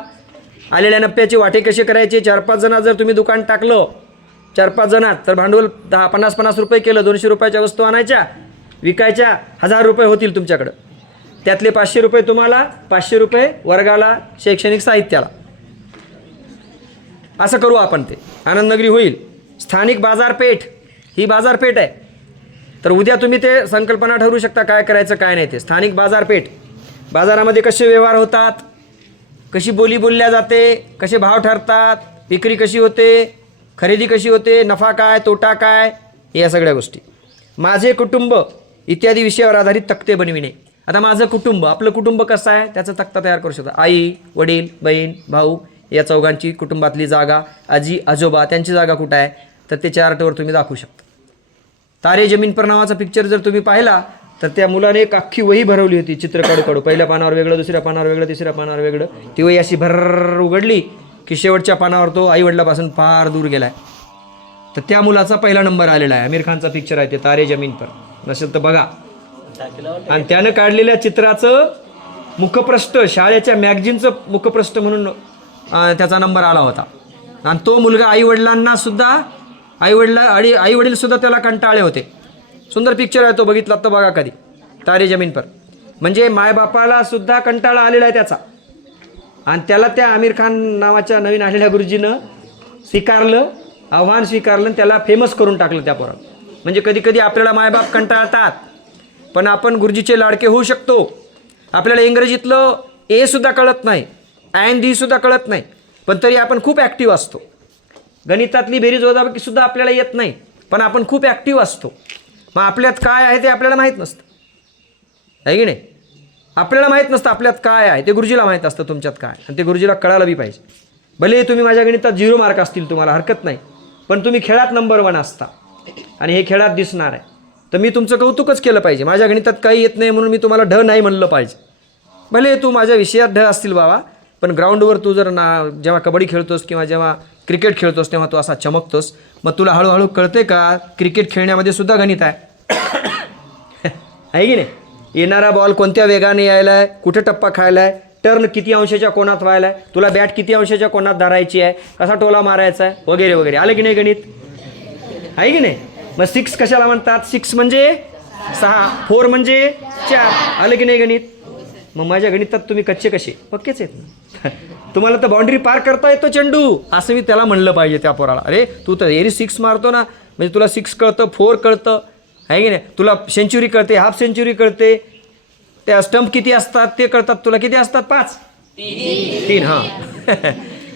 आलेल्या नफ्याची वाटे कशी करायची. 4-5 जणात जर तुम्ही दुकान टाकलं, 4-5 जणात, तर भांडवल 50-50 रुपये केलं, 200 रुपयाच्या वस्तू आणायच्या, विकायच्या, 1000 रुपये होतील तुमच्याकडं. त्यातले 500 रुपये तुम्हाला, 500 रुपये वर्गाला, शैक्षणिक साहित्याला. असं करू आपण. ते आनंदनगरी होईल. स्थानिक बाजारपेठ, ही बाजारपेठ आहे. तर उद्या तुम्ही ते संकल्पना ठरवू शकता काय करायचं काय नाही ते. स्थानिक बाजारपेठ, बाजारामध्ये कसे व्यवहार होतात, कशी बोली बोलल्या जाते, कसे भाव ठरतात, विक्री कशी होते, खरेदी कशी होते, नफा काय तोटा काय, या सगळ्या गोष्टी. माझे कुटुंब इत्यादी विषयावर आधारित तक्ते बनविणे. आता माझं कुटुंब, आपलं कुटुंब कसं आहे त्याचा तक्ता तयार करू शकता. आई, वडील, बहीण, भाऊ या चौघांची कुटुंबातली जागा, आजी आजोबा त्यांची जागा कुठं आहे तर ते चार्टवर तुम्ही दाखवू शकता. तारे जमीन पर नावाचा पिक्चर जर तुम्ही पाहिला तर त्या मुलाने एक अख्खी वही भरवली होती चित्र काढू काढू. पहिल्या पानावर वेगळं, दुसऱ्या पानावर वेगळं, तिसऱ्या पानावर वेगळं. ती वही अशी भर्र उघडली की शेवटच्या पानावर तो आईवडिलापासून फार दूर गेला आहे. तर त्या मुलाचा पहिला नंबर आलेला आहे. आमिर खानचा पिक्चर आहे ते तारे जमीन पर, नसेल तर बघा. आणि त्यानं काढलेल्या चित्राचं मुखपृष्ठ, शाळेच्या मॅगझिनचं मुखपृष्ठ म्हणून त्याचा नंबर आला होता. आणि तो मुलगा आईवडिलांना सुद्धा आईवडील सुद्धा त्याला कंटाळले होते. सुंदर पिक्चर आहे तो, बघितला तर बघा कधी, तारे जमीन पर. म्हणजे मायबापाला सुद्धा कंटाळा आलेला आहे त्याचा. आणि त्याला त्या आमिर खान नावाच्या नवीन आलेल्या गुरुजीनं स्वीकारलं, आव्हान स्वीकारलं आणि त्याला फेमस करून टाकलं त्या पोराला. म्हणजे कधी कधी आपल्याला मायबाप कंटाळतात पण आपण गुरुजीचे लाडके होऊ शकतो. आपल्याला इंग्रजीतलं ए सुद्धा कळत नाही, अँड दी सुद्धा कळत नाही, पण तरी आपण खूप ॲक्टिव्ह असतो. गणितातली बेरीज वजाबाकी सुद्धा आपल्याला येत नाही पण आपण खूप ॲक्टिव्ह असतो. मग आपल्यात काय आहे ते आपल्याला माहीत नसतं, आहे की नाही? आपल्याला माहीत नसतं आपल्यात काय आहे, ते गुरुजीला माहीत असतं तुमच्यात काय, आणि ते गुरुजीला कळायला बी पाहिजे. भले तुम्ही माझ्या गणितात 0 मार्क असतील, तुम्हाला हरकत नाही, पण तुम्ही खेळात नंबर 1 असता आणि हे खेळात दिसणार आहे. तर मी तुमचं कौतुकच केलं पाहिजे. माझ्या गणितात काही येत नाही म्हणून मी तुम्हाला ढ नाही म्हणलं पाहिजे. भले तू माझ्या विषयात ढ असतील बाबा, पण ग्राउंडवर तू जर जेव्हा कबड्डी खेळतोस किंवा जेव्हा क्रिकेट खेळतोस तेव्हा तू असा चमकतोस. मग तुला हळूहळू कळते का क्रिकेट खेळण्यामध्ये सुद्धा गणित आहे, आहे की नाही? येणारा बॉल कोणत्या वेगाने यायला आहे, कुठे टप्पा खायला आहे, टर्न किती अंशाच्या कोणात व्हायला आहे, तुला बॅट किती अंशाच्या कोणात धरायची आहे, कसा टोला मारायचा आहे, वगैरे वगैरे. आलं की नाही गणित, आहे की नाही? मग 6 कशाला म्हणतात? 6 म्हणजे 6, 4 म्हणजे 4. आलं की नाही गणित? मग माझ्या गणितात तुम्ही कच्चे कसे? पक्केच आहेत ना. तुम्हाला तर बाउंड्री पार करता येतो चेंडू, असं मी त्याला म्हणलं पाहिजे त्या पोराला. अरे तू तर एरी 6 मारतो ना, म्हणजे तुला 6 कळतं, 4 कळतं, आहे की नाही? तुला सेंचुरी कळते, हाफ सेंचुरी कळते, त्या स्टंप किती असतात ते कळतात तुला. किती असतात? 5, 3. हां.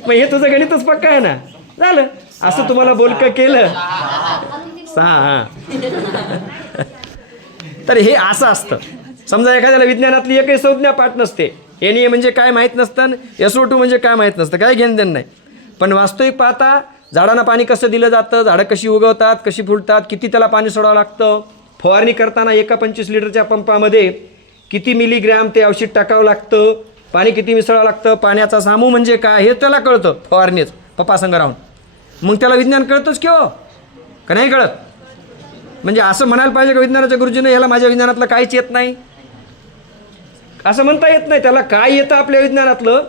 मग हे तुझं गणितच पक्का आहे ना. झालं, असं तुम्हाला बोलकं केलं 6. हां. तर हे असं असतं. समजा एखाद्याला विज्ञानातली एकही संज्ञा पाठ नसते, NA म्हणजे काय माहीत नसतं, SO2 म्हणजे काय माहीत नसतं, काय घेणं देणं नाही. पण वास्तविक पाहता झाडांना पाणी कसं दिलं जातं, झाडं कशी उगवतात, कशी फुलतात, किती त्याला पाणी सोडावं लागतं, फवारणी करताना एका 25 लिटरच्या पंपामध्ये किती मिलीग्रॅम ते औषध टाकावं लागतं, पाणी किती मिसळावं लागतं, पाण्याचा सामू म्हणजे काय हे त्याला कळतं फवारणीच पप्पा संग राहून. मग त्याला विज्ञान कळतंच की हो, का नाही कळत? म्हणजे असं म्हणायला पाहिजे का विज्ञानाच्या गुरुजीनं याला माझ्या विज्ञानातलं काहीच येत नाही, असं म्हणता येत नाही. त्याला काय येतं आपल्या विज्ञानातलं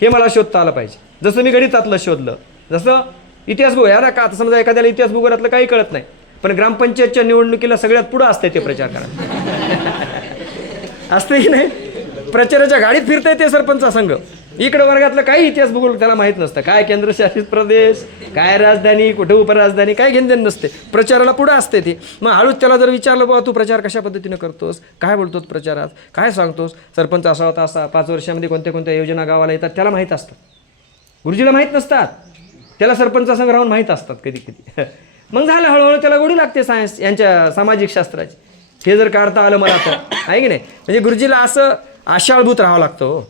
हे मला शोधता आलं पाहिजे. जसं मी गणितातलं शोधलं, जसं इतिहास बघू यार का. आता समजा एखाद्याला इतिहास भूगोलातलं काही कळत नाही, पण ग्रामपंचायतच्या निवडणुकीला सगळ्यात पुढं असते ते प्रचार करा, असते की नाही? प्रचाराच्या गाडीत फिरतंय ते सरपंचा संघ. इकडं वर्गातलं काही इतिहास भूगोल त्याला माहीत नसतं. काय केंद्रशासित प्रदेश, काय राजधानी, कुठे उपराजधानी, काय घेणदेण नसते. प्रचाराला पुढं असते ते. मग हळूच त्याला जर विचारलं बाबा तू प्रचार कशा पद्धतीनं करतोस, काय बोलतोस प्रचारात, काय सांगतोस, सरपंच असा होता असा, 5 वर्षामध्ये कोणत्या कोणत्या योजना गावाला येतात त्याला माहीत असतात, गुरुजीला माहीत नसतात. त्याला सरपंचासंग राहून माहीत असतात कधी कधी. मग झालं, हळूहळू त्याला गोडी लागते सायन्स यांच्या सामाजिक शास्त्राची. हे जर काढता आलं मला तर, आहे की नाही? म्हणजे गुरुजीला असं आशाळभूत राहावं लागतं हो.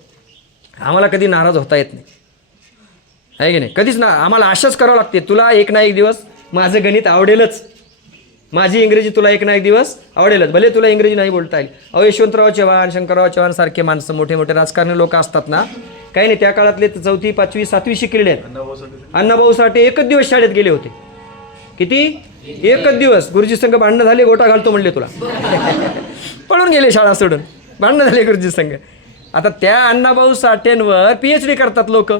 आम्हाला कधी नाराज होता येत नाही, आहे की नाही? कधीच ना. आम्हाला आशाच करावं लागते, तुला एक ना एक दिवस माझं गणित आवडेलच, माझी इंग्रजी तुला एक ना एक दिवस आवडेलच. भले तुला इंग्रजी नाही बोलता येईल. अहो यशवंतराव चव्हाण, शंकरराव चव्हाण सारखे माणसं, मोठे मोठे राजकारणी लोक असतात ना, काही नाही, त्या काळातले 4वी 5वी 7वी शिकलेले आहेत. अण्णाभाऊ साठे एकच दिवस शाळेत गेले होते. किती? एकच दिवस. गुरुजी संघ भांडणं झाले, गोटा घालतो म्हणले तुला, पळून गेले शाळा सोडून, भांडणं झाले गुरुजी संघ. आता त्या अण्णाभाऊ साठेंवर PhD करतात लोक.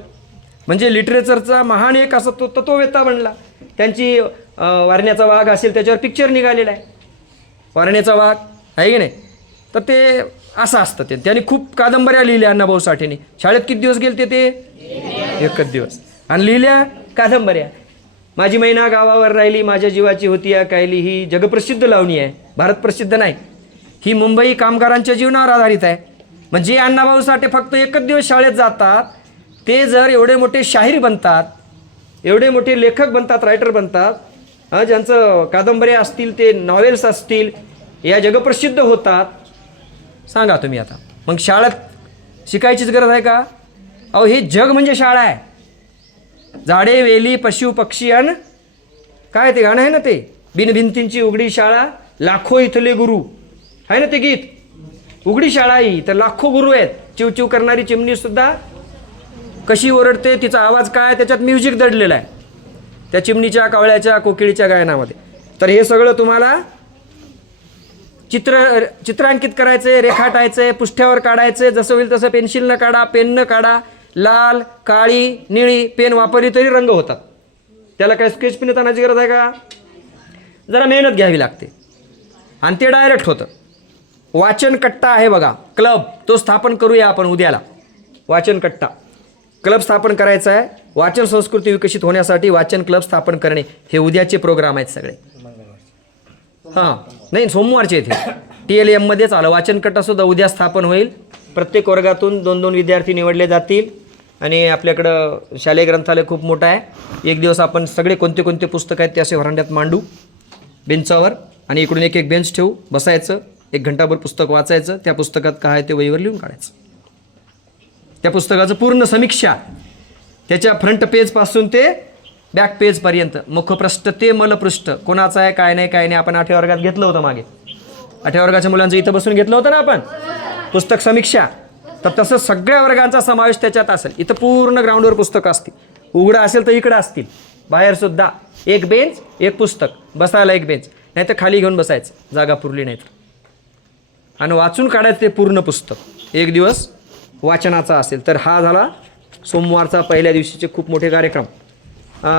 म्हणजे लिटरेचरचा महान एक असा तो तत्ववेत्ता बनला. त्यांची वारण्याचा वाघ असेल त्याच्यावर पिक्चर निघालेला आहे, वारण्याचा वाघ, आहे की नाही? तर ते असं असतं. ते त्यांनी खूप कादंबऱ्या लिहिल्या अण्णाभाऊ साठेंनी. शाळेत किती दिवस गेले ते? एकच दिवस. आणि लिहिल्या कादंबऱ्या. माझी मैना गावावर राहिली माझ्या जीवाची होती या कायली ही जगप्रसिद्ध लावणी आहे, भारत प्रसिद्ध नाही. ही मुंबई कामगारांच्या जीवनावर आधारित आहे. म्हणजे अण्णाभाऊ साठे फक्त एकच दिवस शाळेत जातात, ते जर एवढे मोठे शाहीर बनतात, एवढे मोठे लेखक बनतात, रायटर बनतात, ज्यांचं कादंबऱ्या असतील, ते नॉवेल्स असतील, या जगप्रसिद्ध होतात. सांगा तुम्ही आता मग शाळेत शिकायचीच गरज आहे का? अहो हे जग म्हणजे शाळा आहे. झाडे वेली पशु पक्षी अन काय ते गाणं आहे ना, ते बिनभिंतींची उघडी शाळा लाखो इथले गुरु आहे ना ते गीत. उघडी शाळा ही तर लाखो गुरु आहेत. चिवचिव करणारी चिमणी सुद्धा कशी ओरडते, तिचा आवाज काय, त्याच्यात म्युझिक दडलेलं आहे त्या चिमणीच्या, कावळ्याच्या, कोकिळीच्या गायनामध्ये. तर हे सगळं तुम्हाला चित्रांकित करायचं, रेखाटायचं, पुष्ट्यावर काढायचं. जसं होईल तसं पेन्सिलनं काढा, पेननं काढा. लाल, काळी, निळी पेन वापरली तरी रंग होतात. त्याला काय स्केच पेन आणायची गरज आहे का? जरा मेहनत घ्यावी लागते आणि ते डायरेक्ट होतं. वाचन कट्टा आहे बघा, क्लब, तो स्थापन करूया आपण उद्याला. वाचन कट्टा क्लब स्थापन करायचा आहे. वाचन संस्कृती विकसित होण्यासाठी वाचन क्लब स्थापन करणे हे उद्याचे प्रोग्राम आहेत सगळे. हां नाही, सोमवारचे येथे TLM मध्येच आलं. वाचन कट्टासुद्धा उद्या स्थापन होईल. प्रत्येक वर्गातून 2-2 विद्यार्थी निवडले जातील आणि आपल्याकडं शालेय ग्रंथालय खूप मोठं आहे. एक दिवस आपण सगळे कोणते कोणते पुस्तक आहेत ते असे व्हरांड्यात मांडू बेंचावर आणि इकडून एक बेंच ठेवू, बसायचं, 1 घंटाभर पुस्तक वाचायचं. त्या पुस्तकात काय आहे ते वहीवर लिहून काढायचं. त्या पुस्तकाचं पूर्ण समीक्षा, त्याच्या फ्रंट पेजपासून ते बॅक पेजपर्यंत, मुखपृष्ठ ते मलपृष्ठ, कोणाचं आहे काय नाही आपण 8व्या वर्गात घेतलं होतं मागे. 8व्या वर्गाच्या मुलांचं इथं बसून घेतलं होतं ना आपण पुस्तक समीक्षा. तर तसं सगळ्या वर्गांचा समावेश त्याच्यात असेल. इथं पूर्ण ग्राउंडवर पुस्तकं असतील. उघडं असेल तर इकडं असतील, बाहेरसुद्धा. एक बेंच, एक पुस्तक, बसायला एक बेंच, नाही तर खाली घेऊन बसायचं जागा पुरली नाही तर, आणि वाचून काढायचं ते पूर्ण पुस्तक. एक दिवस वाचनाचा असेल. तर हा झाला सोमवारचा पहिल्या दिवशीचे खूप मोठे कार्यक्रम.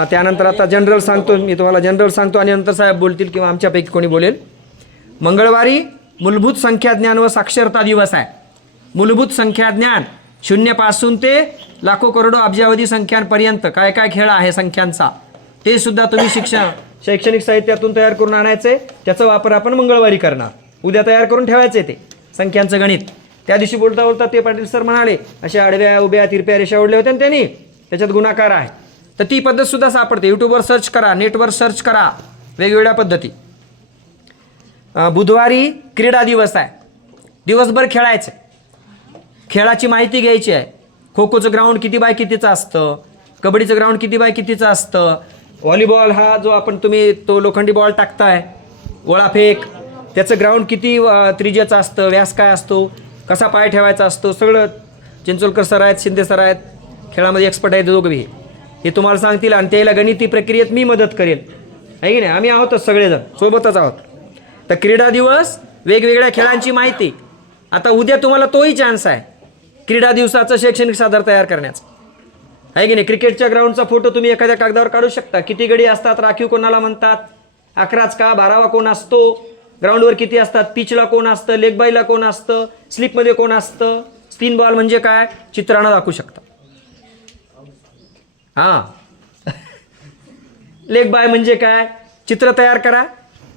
त्यानंतर आता जनरल सांगतो मी तुम्हाला, जनरल सांगतो आणि नंतर साहेब बोलतील किंवा आमच्यापैकी कोणी बोलेल. मंगळवारी मूलभूत संख्याज्ञान व साक्षरता दिवस आहे. मूलभूत संख्याज्ञान 0 पासून ते लाखो करोडो अब्जावधी संख्यांपर्यंत काय काय खेळ आहे संख्यांचा, ते सुद्धा तुम्ही शैक्षणिक साहित्यातून तयार करून आणायचे. त्याचा वापर आपण मंगळवारी करणार. उद्या तयार करून ठेवायचे ते संख्यांचं गणित. त्या दिवशी बोलता बोलता ते पाटील सर म्हणाले अशा आडव्या उभ्या तिरप्या रेषा ओढल्या होत्या त्यांनी, त्याच्यात गुणाकार आहे. तर ती पद्धतसुद्धा सापडते. यूट्यूबवर सर्च करा, नेटवर सर्च करा, वेगवेगळ्या पद्धती. बुधवारी क्रीडा दिवस आहे. दिवसभर खेळायचं, खेळाची माहिती घ्यायची आहे. खो खोचं ग्राउंड किती बाय कितीचं असतं, कबड्डीचं ग्राउंड किती बाय कितीचं असतं, व्हॉलीबॉल हा जो आपण तुम्ही तो लोखंडी बॉल टाकताय, गोळाफेक, त्याचं ग्राउंड किती त्रिज्याचं असतं, व्यास काय असतो, कसा पाय ठेवायचा असतो, सगळं चिंचोलकर सर आहेत, शिंदे सर आहेत, खेळामध्ये एक्सपर्ट आहेत दोघंही, हे तुम्हाला सांगतील. आणि त्याला गणिती प्रक्रियेत मी मदत करेल, आहे की नाही. आम्ही आहोतच, सगळेजण सोबतच आहोत. तर क्रीडा दिवस, वेगवेगळ्या खेळांची माहिती. आता उद्या तुम्हाला तोही चान्स आहे क्रीडा दिवसाचं शैक्षणिक सादर तयार करण्याचं, आहे की नाही. क्रिकेटच्या ग्राउंडचा फोटो तुम्ही एखाद्या कागदावर काढू शकता. किती गडी असतात, राखीव कोणाला म्हणतात, 11च का 12वा कोण असतो, ग्राउंडवर किती असतात, पिचला कोण असतं, लेग बायला कोण असतं, स्लिपमध्ये कोण असतं, स्पिन बॉल म्हणजे काय, चित्रानं दाखवू शकता. हां लेग बाय म्हणजे काय, चित्र तयार करा.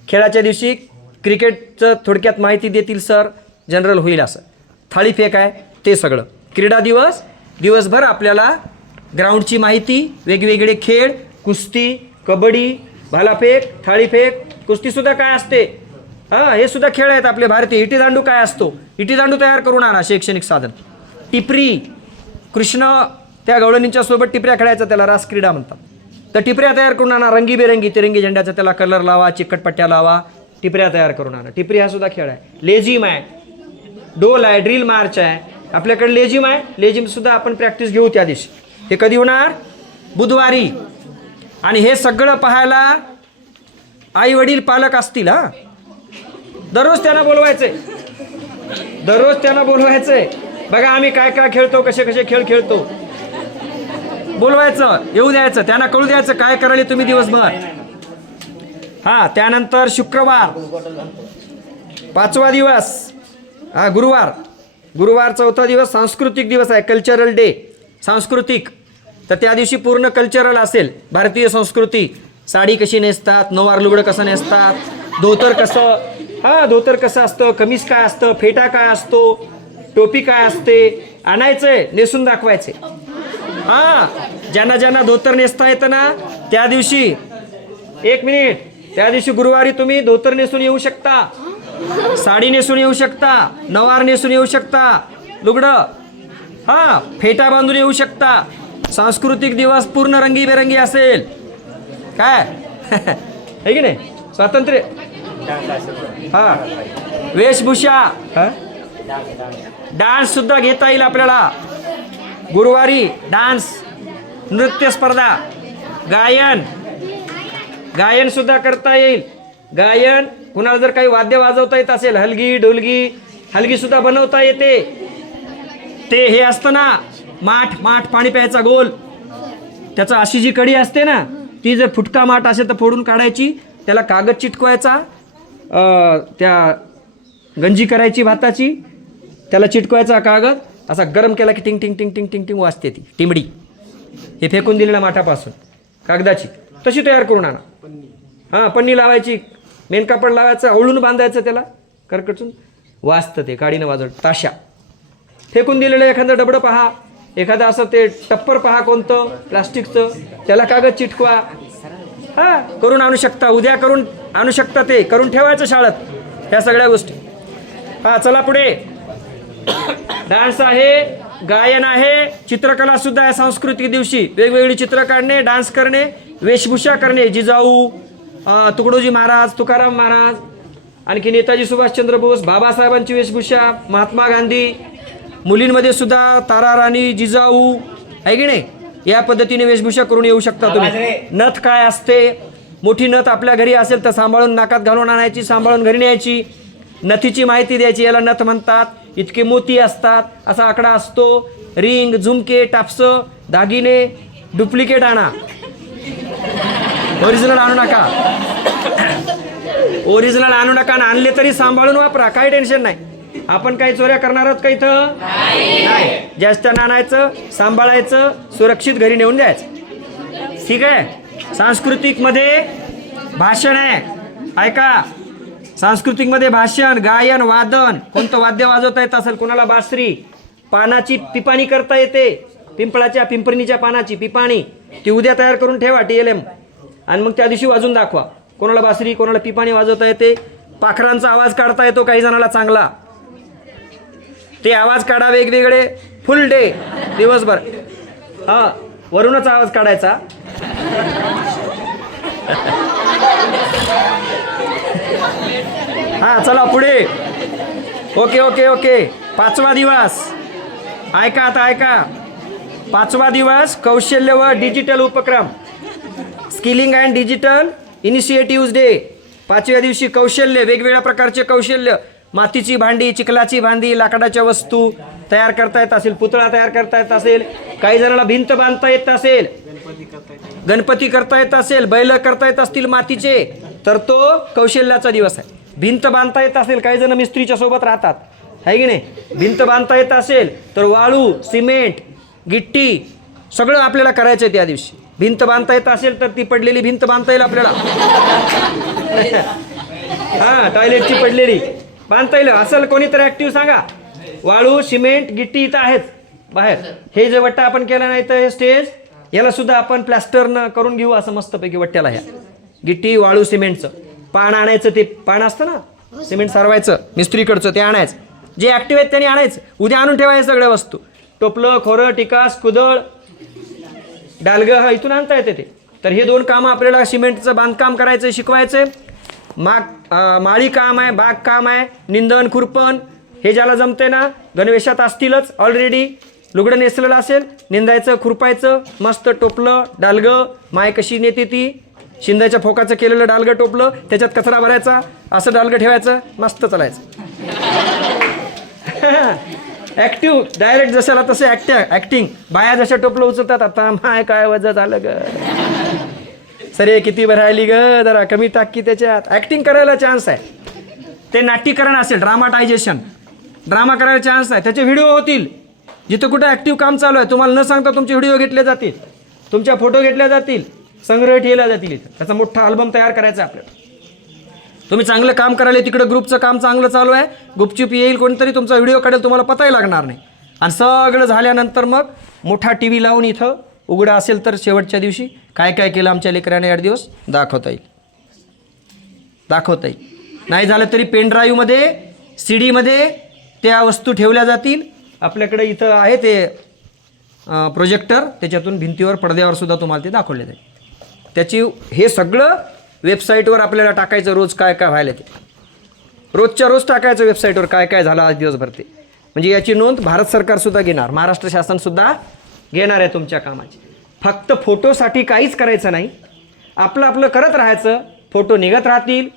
खेळाच्या दिवशी क्रिकेटचं थोडक्यात माहिती देतील सर, जनरल होईल असं. थाळीफेक आहे ते सगळं. क्रीडा दिवस, दिवसभर आपल्याला ग्राउंडची माहिती, वेगवेगळे खेळ, कुस्ती, कबड्डी, भालाफेक, थाळीफेक, कुस्तीसुद्धा काय असते, हां हे सुद्धा खेळ आहेत आपले भारतीय. इटी दांडू काय असतो, इटी दांडू तयार करून आणा शैक्षणिक साधन. टिपरी, कृष्ण त्या गवळणींच्या सोबत टिपऱ्या खेळायचा, त्याला रास क्रीडा म्हणतात. तर टिपऱ्या तयार करून आणा, रंगीबेरंगी तिरंगी झेंड्याचा त्याला कलर लावा, चिकटपट्ट्या लावा, टिपऱ्या तयार करून आणा. टिपरी हा सुद्धा खेळ आहे. लेझिम आहे, डोल आहे, ड्रिल मार्च आहे आपल्याकडे. लेझिम आहे, लेझिम सुद्धा आपण प्रॅक्टिस घेऊ त्या दिवशी. हे कधी होणार, बुधवारी. आणि हे सगळं पाहायला आई वडील पालक असतील. हां दररोज त्यांना बोलवायचंय, दररोज त्यांना बोलवायचंय. बघा आम्ही काय काय खेळतो, कसे कसे खेळ खेळतो, बोलवायचं, येऊ द्यायचं, त्यांना कळू द्यायचं काय करायला तुम्ही दिवसभर. हां त्यानंतर शुक्रवार 5वा दिवस, हा गुरुवार, गुरुवार 4था दिवस सांस्कृतिक दिवस आहे, कल्चरल डे, सांस्कृतिक. तर त्या दिवशी पूर्ण कल्चरल असेल, भारतीय संस्कृती, साडी कशी नेसतात, नऊवार लुगडं कसं नेसतात, धोतर कसं, धोतर कसं असतं, कमीज काय असतं, फेटा काय असतो, टोपी काय असते, आणायचंय, नेसून दाखवायचे. ज्यांना ज्यांना धोतर नेसता येतं ना त्या दिवशी, एक मिनिट, त्या दिवशी गुरुवारी तुम्ही धोतर नेसून येऊ शकता, साडी नेसून येऊ शकता, नऊवार नेसून येऊ शकता, लुगडं फेटा बांधून येऊ शकता. सांस्कृतिक दिवस पूर्ण रंगीबेरंगी असेल. काय आहे की नाही? स्वातंत्र्य वेशभूषा, डान्स सुद्धा घेता येईल आपल्याला. गुरुवारी डान्स, नृत्य स्पर्धा, गायन सुद्धा करता येईल. गायन, कुणाला जर काही वाद्य वाजवता येत असेल, हलगी ढोलगी, हलगी सुद्धा बनवता येते. ते हे असतं ना माठ पाणी प्यायचा गोल, त्याचा अशी जी कडी असते ना, ती जर फुटका माठ असेल तर फोडून काढायची, त्याला कागद चिटकवायचा, त्या गंजी करायची भाताची, त्याला चिटकवायचा कागद, असा गरम केला की टिंग टिंग टिंग टिंग टिंग टिंग वाजते ती टिंबडी. हे फेकून दिलेल्या माठापासून कागदाची तशी तयार करून आणा. पन्नी लावायची, मेन कापड लावायचं, आवळून बांधायचं, त्याला करकटून वाजतं ते काडीनं वाजवत. ताशा फेकून दिलेलं एखादं डबडं पहा, एखादं असं ते टप्पर पहा कोणतं प्लास्टिकचं, त्याला कागद चिटकवा, करून आणू शकता. उद्या करून आणू शकता, ते करून ठेवायचं शाळेत, ह्या सगळ्या गोष्टी. चला पुढे. डान्स आहे, गायन आहे, चित्रकला सुद्धा आहे. सांस्कृतिक दिवशी वेगवेगळी चित्र काढणे, डान्स करणे, वेशभूषा करणे. जिजाऊ, तुकडोजी महाराज, तुकाराम महाराज, आणखी नेताजी सुभाषचंद्र बोस, बाबासाहेबांची वेशभूषा, महात्मा गांधी. मुलींमध्ये सुद्धा तारा राणी, जिजाऊ, आहे की नाही, या पद्धतीने वेशभूषा करून येऊ शकता तुम्ही. नथ काय असते, मोठी नथ आपल्या घरी असेल तर सांभाळून नाकात घालून आणायची, सांभाळून घरी न्यायची. नथीची माहिती द्यायची, याला नथ म्हणतात, इतके मोती असतात, असा आकडा असतो. रिंग, झुमके, टापसं, दागिने, डुप्लिकेट आणा, ओरिजिनल आणू नका. ओरिजिनल आणू नका, आणले तरी सांभाळून वापरा, काही टेन्शन नाही. आपण काही चोऱ्या करणार आहोत का इथं? नाही. जास्त आणायचं, सांभाळायचं, सुरक्षित घरी नेऊन द्यायचं. ठीक आहे. सांस्कृतिक मध्ये भाषण आहे, ऐका. सांस्कृतिक मध्ये भाषण, गायन, वादन, कोणतं वाद्य वाजवता येत असेल, कोणाला बासरी, पानाची पिपाणी करता येते, पिंपरणीच्या पानाची पिपाणी, ती उद्या तयार करून ठेवा TLM, आणि मग त्या दिवशी वाजून दाखवा. कोणाला बासरी, कोणाला पिपाणी वाजवता येते. पाखरांचा आवाज काढता येतो काही जणाला चांगला, ते आवाज काढा वेगवेगळे, फुल डे, दिवसभर. वरूनच आवाज काढायचा. चला पुढे. ओके. 5वा दिवस, ऐका आता, ऐका. 5वा दिवस कौशल्य व डिजिटल उपक्रम, skilling and digital initiative day. 5व्या दिवशी कौशल्य, वेगवेगळ्या प्रकारचे कौशल्य, मातीची भांडी, चिखलाची भांडी, लाकडाच्या वस्तू तयार करता येत असेल, पुतळा तयार करता येत असेल, काही जणांना भिंत बांधता येत असेल, गणपती करता येत असेल, बैल करता येत असतील मातीचे, तर तो कौशल्याचा दिवस आहे. भिंत बांधता येत असेल, काही जण मिस्त्रीच्या सोबत राहतात, आहे की नाही, भिंत बांधता येत असेल तर वाळू, सिमेंट, गिट्टी सगळं आपल्याला करायचं आहे त्या दिवशी. भिंत बांधता येत असेल तर ती पडलेली भिंत बांधता येईल आपल्याला. टॉयलेटची पडलेली बांधता येईल. असेल कोणीतरी ऍक्टिव्ह सांगा. वाळू, सिमेंट, गिट्टी इथं आहेत बाहेर. हे जे वट्टा आपण केला नाही तर हे स्टेज, याला सुद्धा आपण प्लॅस्टरनं करून घेऊ असं मस्तपैकी वट्ट्याला. ह्या गिट्टी, वाळू, सिमेंटचं पान आणायचं, ते पान असतं ना सिमेंट सारवायचं मिस्त्रीकडचं, ते आणायचं. जे ऍक्टिव्ह आहेत त्यांनी आणायचं, उद्या आणून ठेवायचं सगळ्या वस्तू. टोपलं, खोरं, टिकास, कुदळ, डालगं इथून आणता येते ते. तर हे 2 कामं आपल्याला सिमेंटचं बांधकाम करायचं, शिकवायचं. माळी काम आहे, बाग काम आहे, निंदण, खुरपण, हे ज्याला जमते ना, गणवेशात असतीलच ऑलरेडी, लुगडं नेसलेलं असेल, निंदायचं, खुरपायचं, मस्त टोपलं, डालगं, माय कशी नेते ती, शिंद्याच्या फोकाचं केलेलं डालगं टोपलं, त्याच्यात कचरा भरायचा, असं डालगं ठेवायचं, मस्त चालायचं. ऍक्टिव्ह, डायरेक्ट जशाला तसे ऍक्टिंग. बाया जशा टोपलं उचलतात, आता माय काय वजा झालं ग, सरे किती भरायली ग, जरा कमी टाकी त्याच्यात. ऍक्टिंग करायला चान्स आहे. ते नाट्यकरण असेल, ड्रामाटायझेशन, ड्रामा करायला चान्स आहे. त्याचे व्हिडिओ होतील. जिथं कुठं ऍक्टिव्ह काम चालू आहे तुम्हाला न सांगता तुमचे व्हिडिओ घेतले जातील, तुमच्या फोटो घेतले जातील, संग्रह ठेवल्या जातील इथं. त्याचा मोठा अल्बम तयार करायचा आहे आपल्याला. तुम्ही चांगलं काम करायला, तिकडं ग्रुपचं काम चांगलं चालू आहे, गुपचूप येईल कोणतरी तुमचा व्हिडिओ काढेल, तुम्हाला पताही लागणार नाही. आणि सगळं झाल्यानंतर मग मोठा टी व्ही लावून इथं उघडा असेल तर शेवटच्या दिवशी काय काय केलं आमच्या लेकराने 8 दिवस दाखवता येईल. नाही झालं तरी पेन ड्राईव्हमध्ये, CD मध्ये त्या वस्तू ठेवल्या जातील. आपल्याकडे इथं आहे ते प्रोजेक्टर, त्याच्यातून भिंतीवर पडद्यावर सुद्धा तुम्हाला ते दाखवले जाईल. त्याची हे सगळं वेबसाईटवर आपल्याला टाकायचं, रोज काय काय व्हायला ते रोजच्या रोज टाकायचं वेबसाईटवर काय काय झालं आज दिवसभर ते. म्हणजे याची नोंद भारत सरकारसुद्धा घेणार, महाराष्ट्र शासनसुद्धा घेणार आहे तुमच्या कामाची. फक्त फोटोसाठी काहीच करायचं नाही, आपलं आपलं करत राहायचं. फोटो निघत राहतील,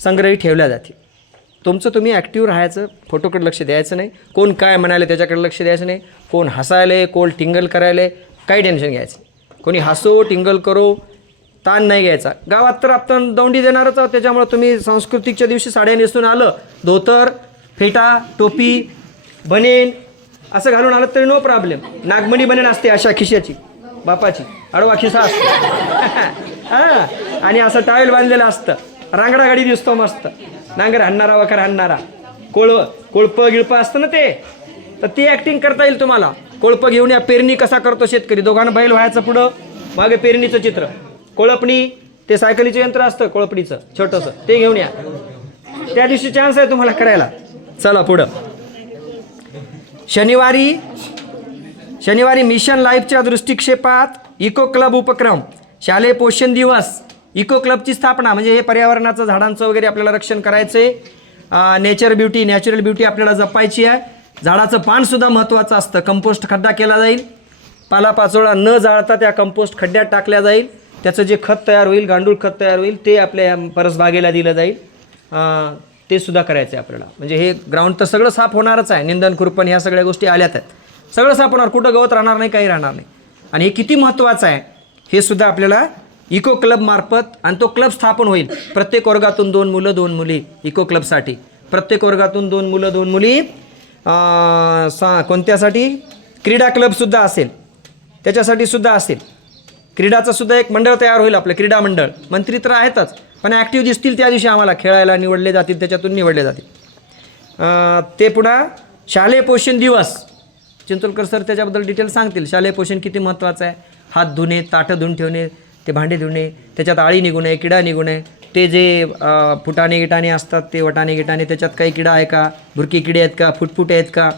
संग्रही ठेवल्या जातील. तुमचं तुम्ही ॲक्टिव्ह राहायचं, फोटोकडे लक्ष द्यायचं नाही. कोण काय म्हणाले त्याच्याकडे लक्ष द्यायचं नाही. कोण हसायले, कोण टिंगल करायले, काही टेन्शन घ्यायचं नाही. कोणी हसो टिंगल करो, ताण नाही घ्यायचा. गावात तर आपण दौंडी देणारच आहोत, त्याच्यामुळे तुम्ही सांस्कृतिकच्या दिवशी साड्या नेसून आलं, धोतर, फेटा, टोपी, बनेन असं घालून आलं तरी नो प्रॉब्लेम. नागमणी बनेन असते अशा खिशाची, बापाची आडवा खिसा असतो हां, आणि असं टावेल बांधलेलं असतं. रांगडा गाडी दिसतो मस्त, नांगर हाणणारा वखर हाणणारा, कोळपं गिळपं असतं ना ते, तर ती ॲक्टिंग करता येईल तुम्हाला. कोळपं घेऊन या, पेरणी कसा करतो शेतकरी, दोघांना बैल व्हायचं, पुढं मागे पेरणीचं चित्र, कोळपणी ते सायकलीचं यंत्र असतं कोळपणीचं छोटंसं, ते घेऊन या. त्या दिवशी चान्स आहे तुम्हाला करायला. चला पुढं. शनिवारी मिशन लाईफच्या दृष्टिक्षेपात इको क्लब उपक्रम, शालेय पोषण दिवस, इको क्लबची स्थापना. म्हणजे हे पर्यावरणाचं, झाडांचं वगैरे आपल्याला रक्षण करायचं आहे. नॅचरल ब्युटी आपल्याला जपायची आहे. झाडाचं पानसुद्धा महत्त्वाचं असतं. कंपोस्ट खड्डा केला जाईल, पालापाचोळा न जाळता त्या कंपोस्ट खड्ड्यात टाकल्या जाईल. त्याचं जे खत तयार होईल, गांडूळ खत तयार होईल, ते आपल्या परसबागेला दिलं जाईल. ते सुद्धा करायचं आहे आपल्याला. म्हणजे हे ग्राउंड तर सगळं साफ होणारच आहे. निंदन, खुरपण ह्या सगळ्या गोष्टी आल्यात आहेत, सगळं साफ होणार. कुठं गवत राहणार नाही, काही राहणार नाही. आणि हे किती महत्त्वाचं आहे हे सुद्धा आपल्याला इको क्लब मार्फत, आणि तो क्लब स्थापन होईल. प्रत्येक वर्गातून 2 मुलं 2 मुली इको क्लबसाठी. प्रत्येक वर्गातून 2 मुलं 2 मुली कोणत्यासाठी? क्रीडा क्लबसुद्धा असेल, त्याच्यासाठी सुद्धा असेल. क्रीडाचं सुद्धा एक मंडळ तयार होईल, आपलं क्रीडा मंडळ. मंत्री तर आहेतच, पण ॲक्टिव्ह दिसतील त्या दिवशी आम्हाला, खेळायला निवडले जातील, त्याच्यातून निवडले जातील. ते पुन्हा शालेय पोषण दिवस, चिंचोलकर सर त्याच्याबद्दल डिटेल सांगतील. शालेय पोषण किती महत्त्वाचं आहे. हात धुणे, ताटं धुवून ठेवणे, ते भांडे धुणे, त्याच्यात आळी निघू नये, किडा निघू नये. ते जे फुटाणे गिटाणे असतात, ते वटाणे गिटाणे, त्याच्यात काही किडा आहे का, भुरकी किडे आहेत का, फुटफुटे आहेत का,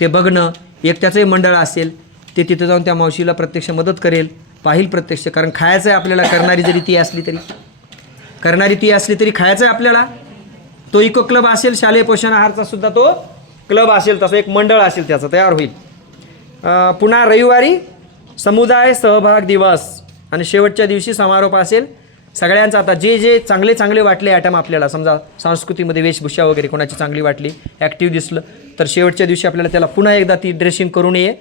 ते बघणं. एक त्याचंही मंडळ असेल, ते तिथं जाऊन त्या मावशीला प्रत्यक्ष मदत करेल, पाहिल प्रत्यक्ष. कारण खायचं आहे आपल्याला, करणारी ती असली तरी खायचं आहे आपल्याला. तो इको क्लब असेल, शालेय पोषण आहारचा सुद्धा तो क्लब असेल, तसं एक मंडळ असेल त्याचं तयार होईल. पुन्हा रविवारी समुदाय सहभाग दिवस, आणि शेवटच्या दिवशी समारोप असेल सगळ्यांचा. आता जे जे चांगले चांगले वाटले ॲटम आपल्याला, समजा संस्कृतीमध्ये वेशभूषा वगैरे कोणाची चांगली वाटली, ॲक्टिव्ह दिसलं, तर शेवटच्या दिवशी आपल्याला त्याला पुन्हा एकदा ती ड्रेसिंग करून ये,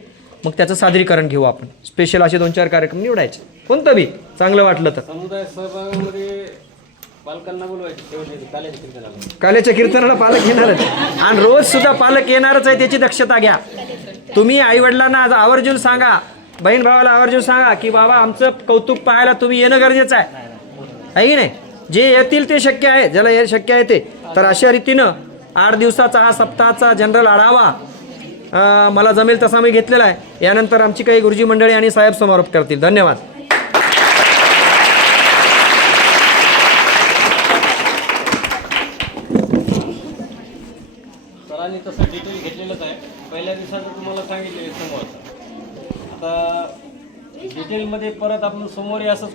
मग त्याचं सादरीकरण घेऊ आपण. स्पेशल असे 2-4 कार्यक्रम निवडायचे, कोणतं बी चांगलं वाटलं तर. समुदाय सहभागामध्ये पालकांना बोलवायचे, काल्याच्या कीर्तनाला पालक येणारच, आणि रोज सुद्धा पालक येणारच आहे, त्याची दक्षता घ्या तुम्ही. आईवडिलांना आवर्जून सांगा, बहीण भावाला आवर्जून सांगा की बाबा आमचं कौतुक पाहायला तुम्ही येणं गरजेचं आहे की नाही. जे येतील ते शक्य आहे, ज्याला हे शक्य आहे ते. तर अशा रीतीनं 8 दिवसाचा हा सप्ताहाचा जनरल आढावा मला जमेल तसा मी घेतलेला आहे. यानंतर आमची काही गुरुजी मंडळी आणि साहेब समारोप करतील. धन्यवाद. सरांनी तसं डिटेल घेतलेलंच आहे. पहिल्या दिवसाचं तुम्हाला सांगितलेलं समोर. आता डिटेलमध्ये परत आपण समोर असंच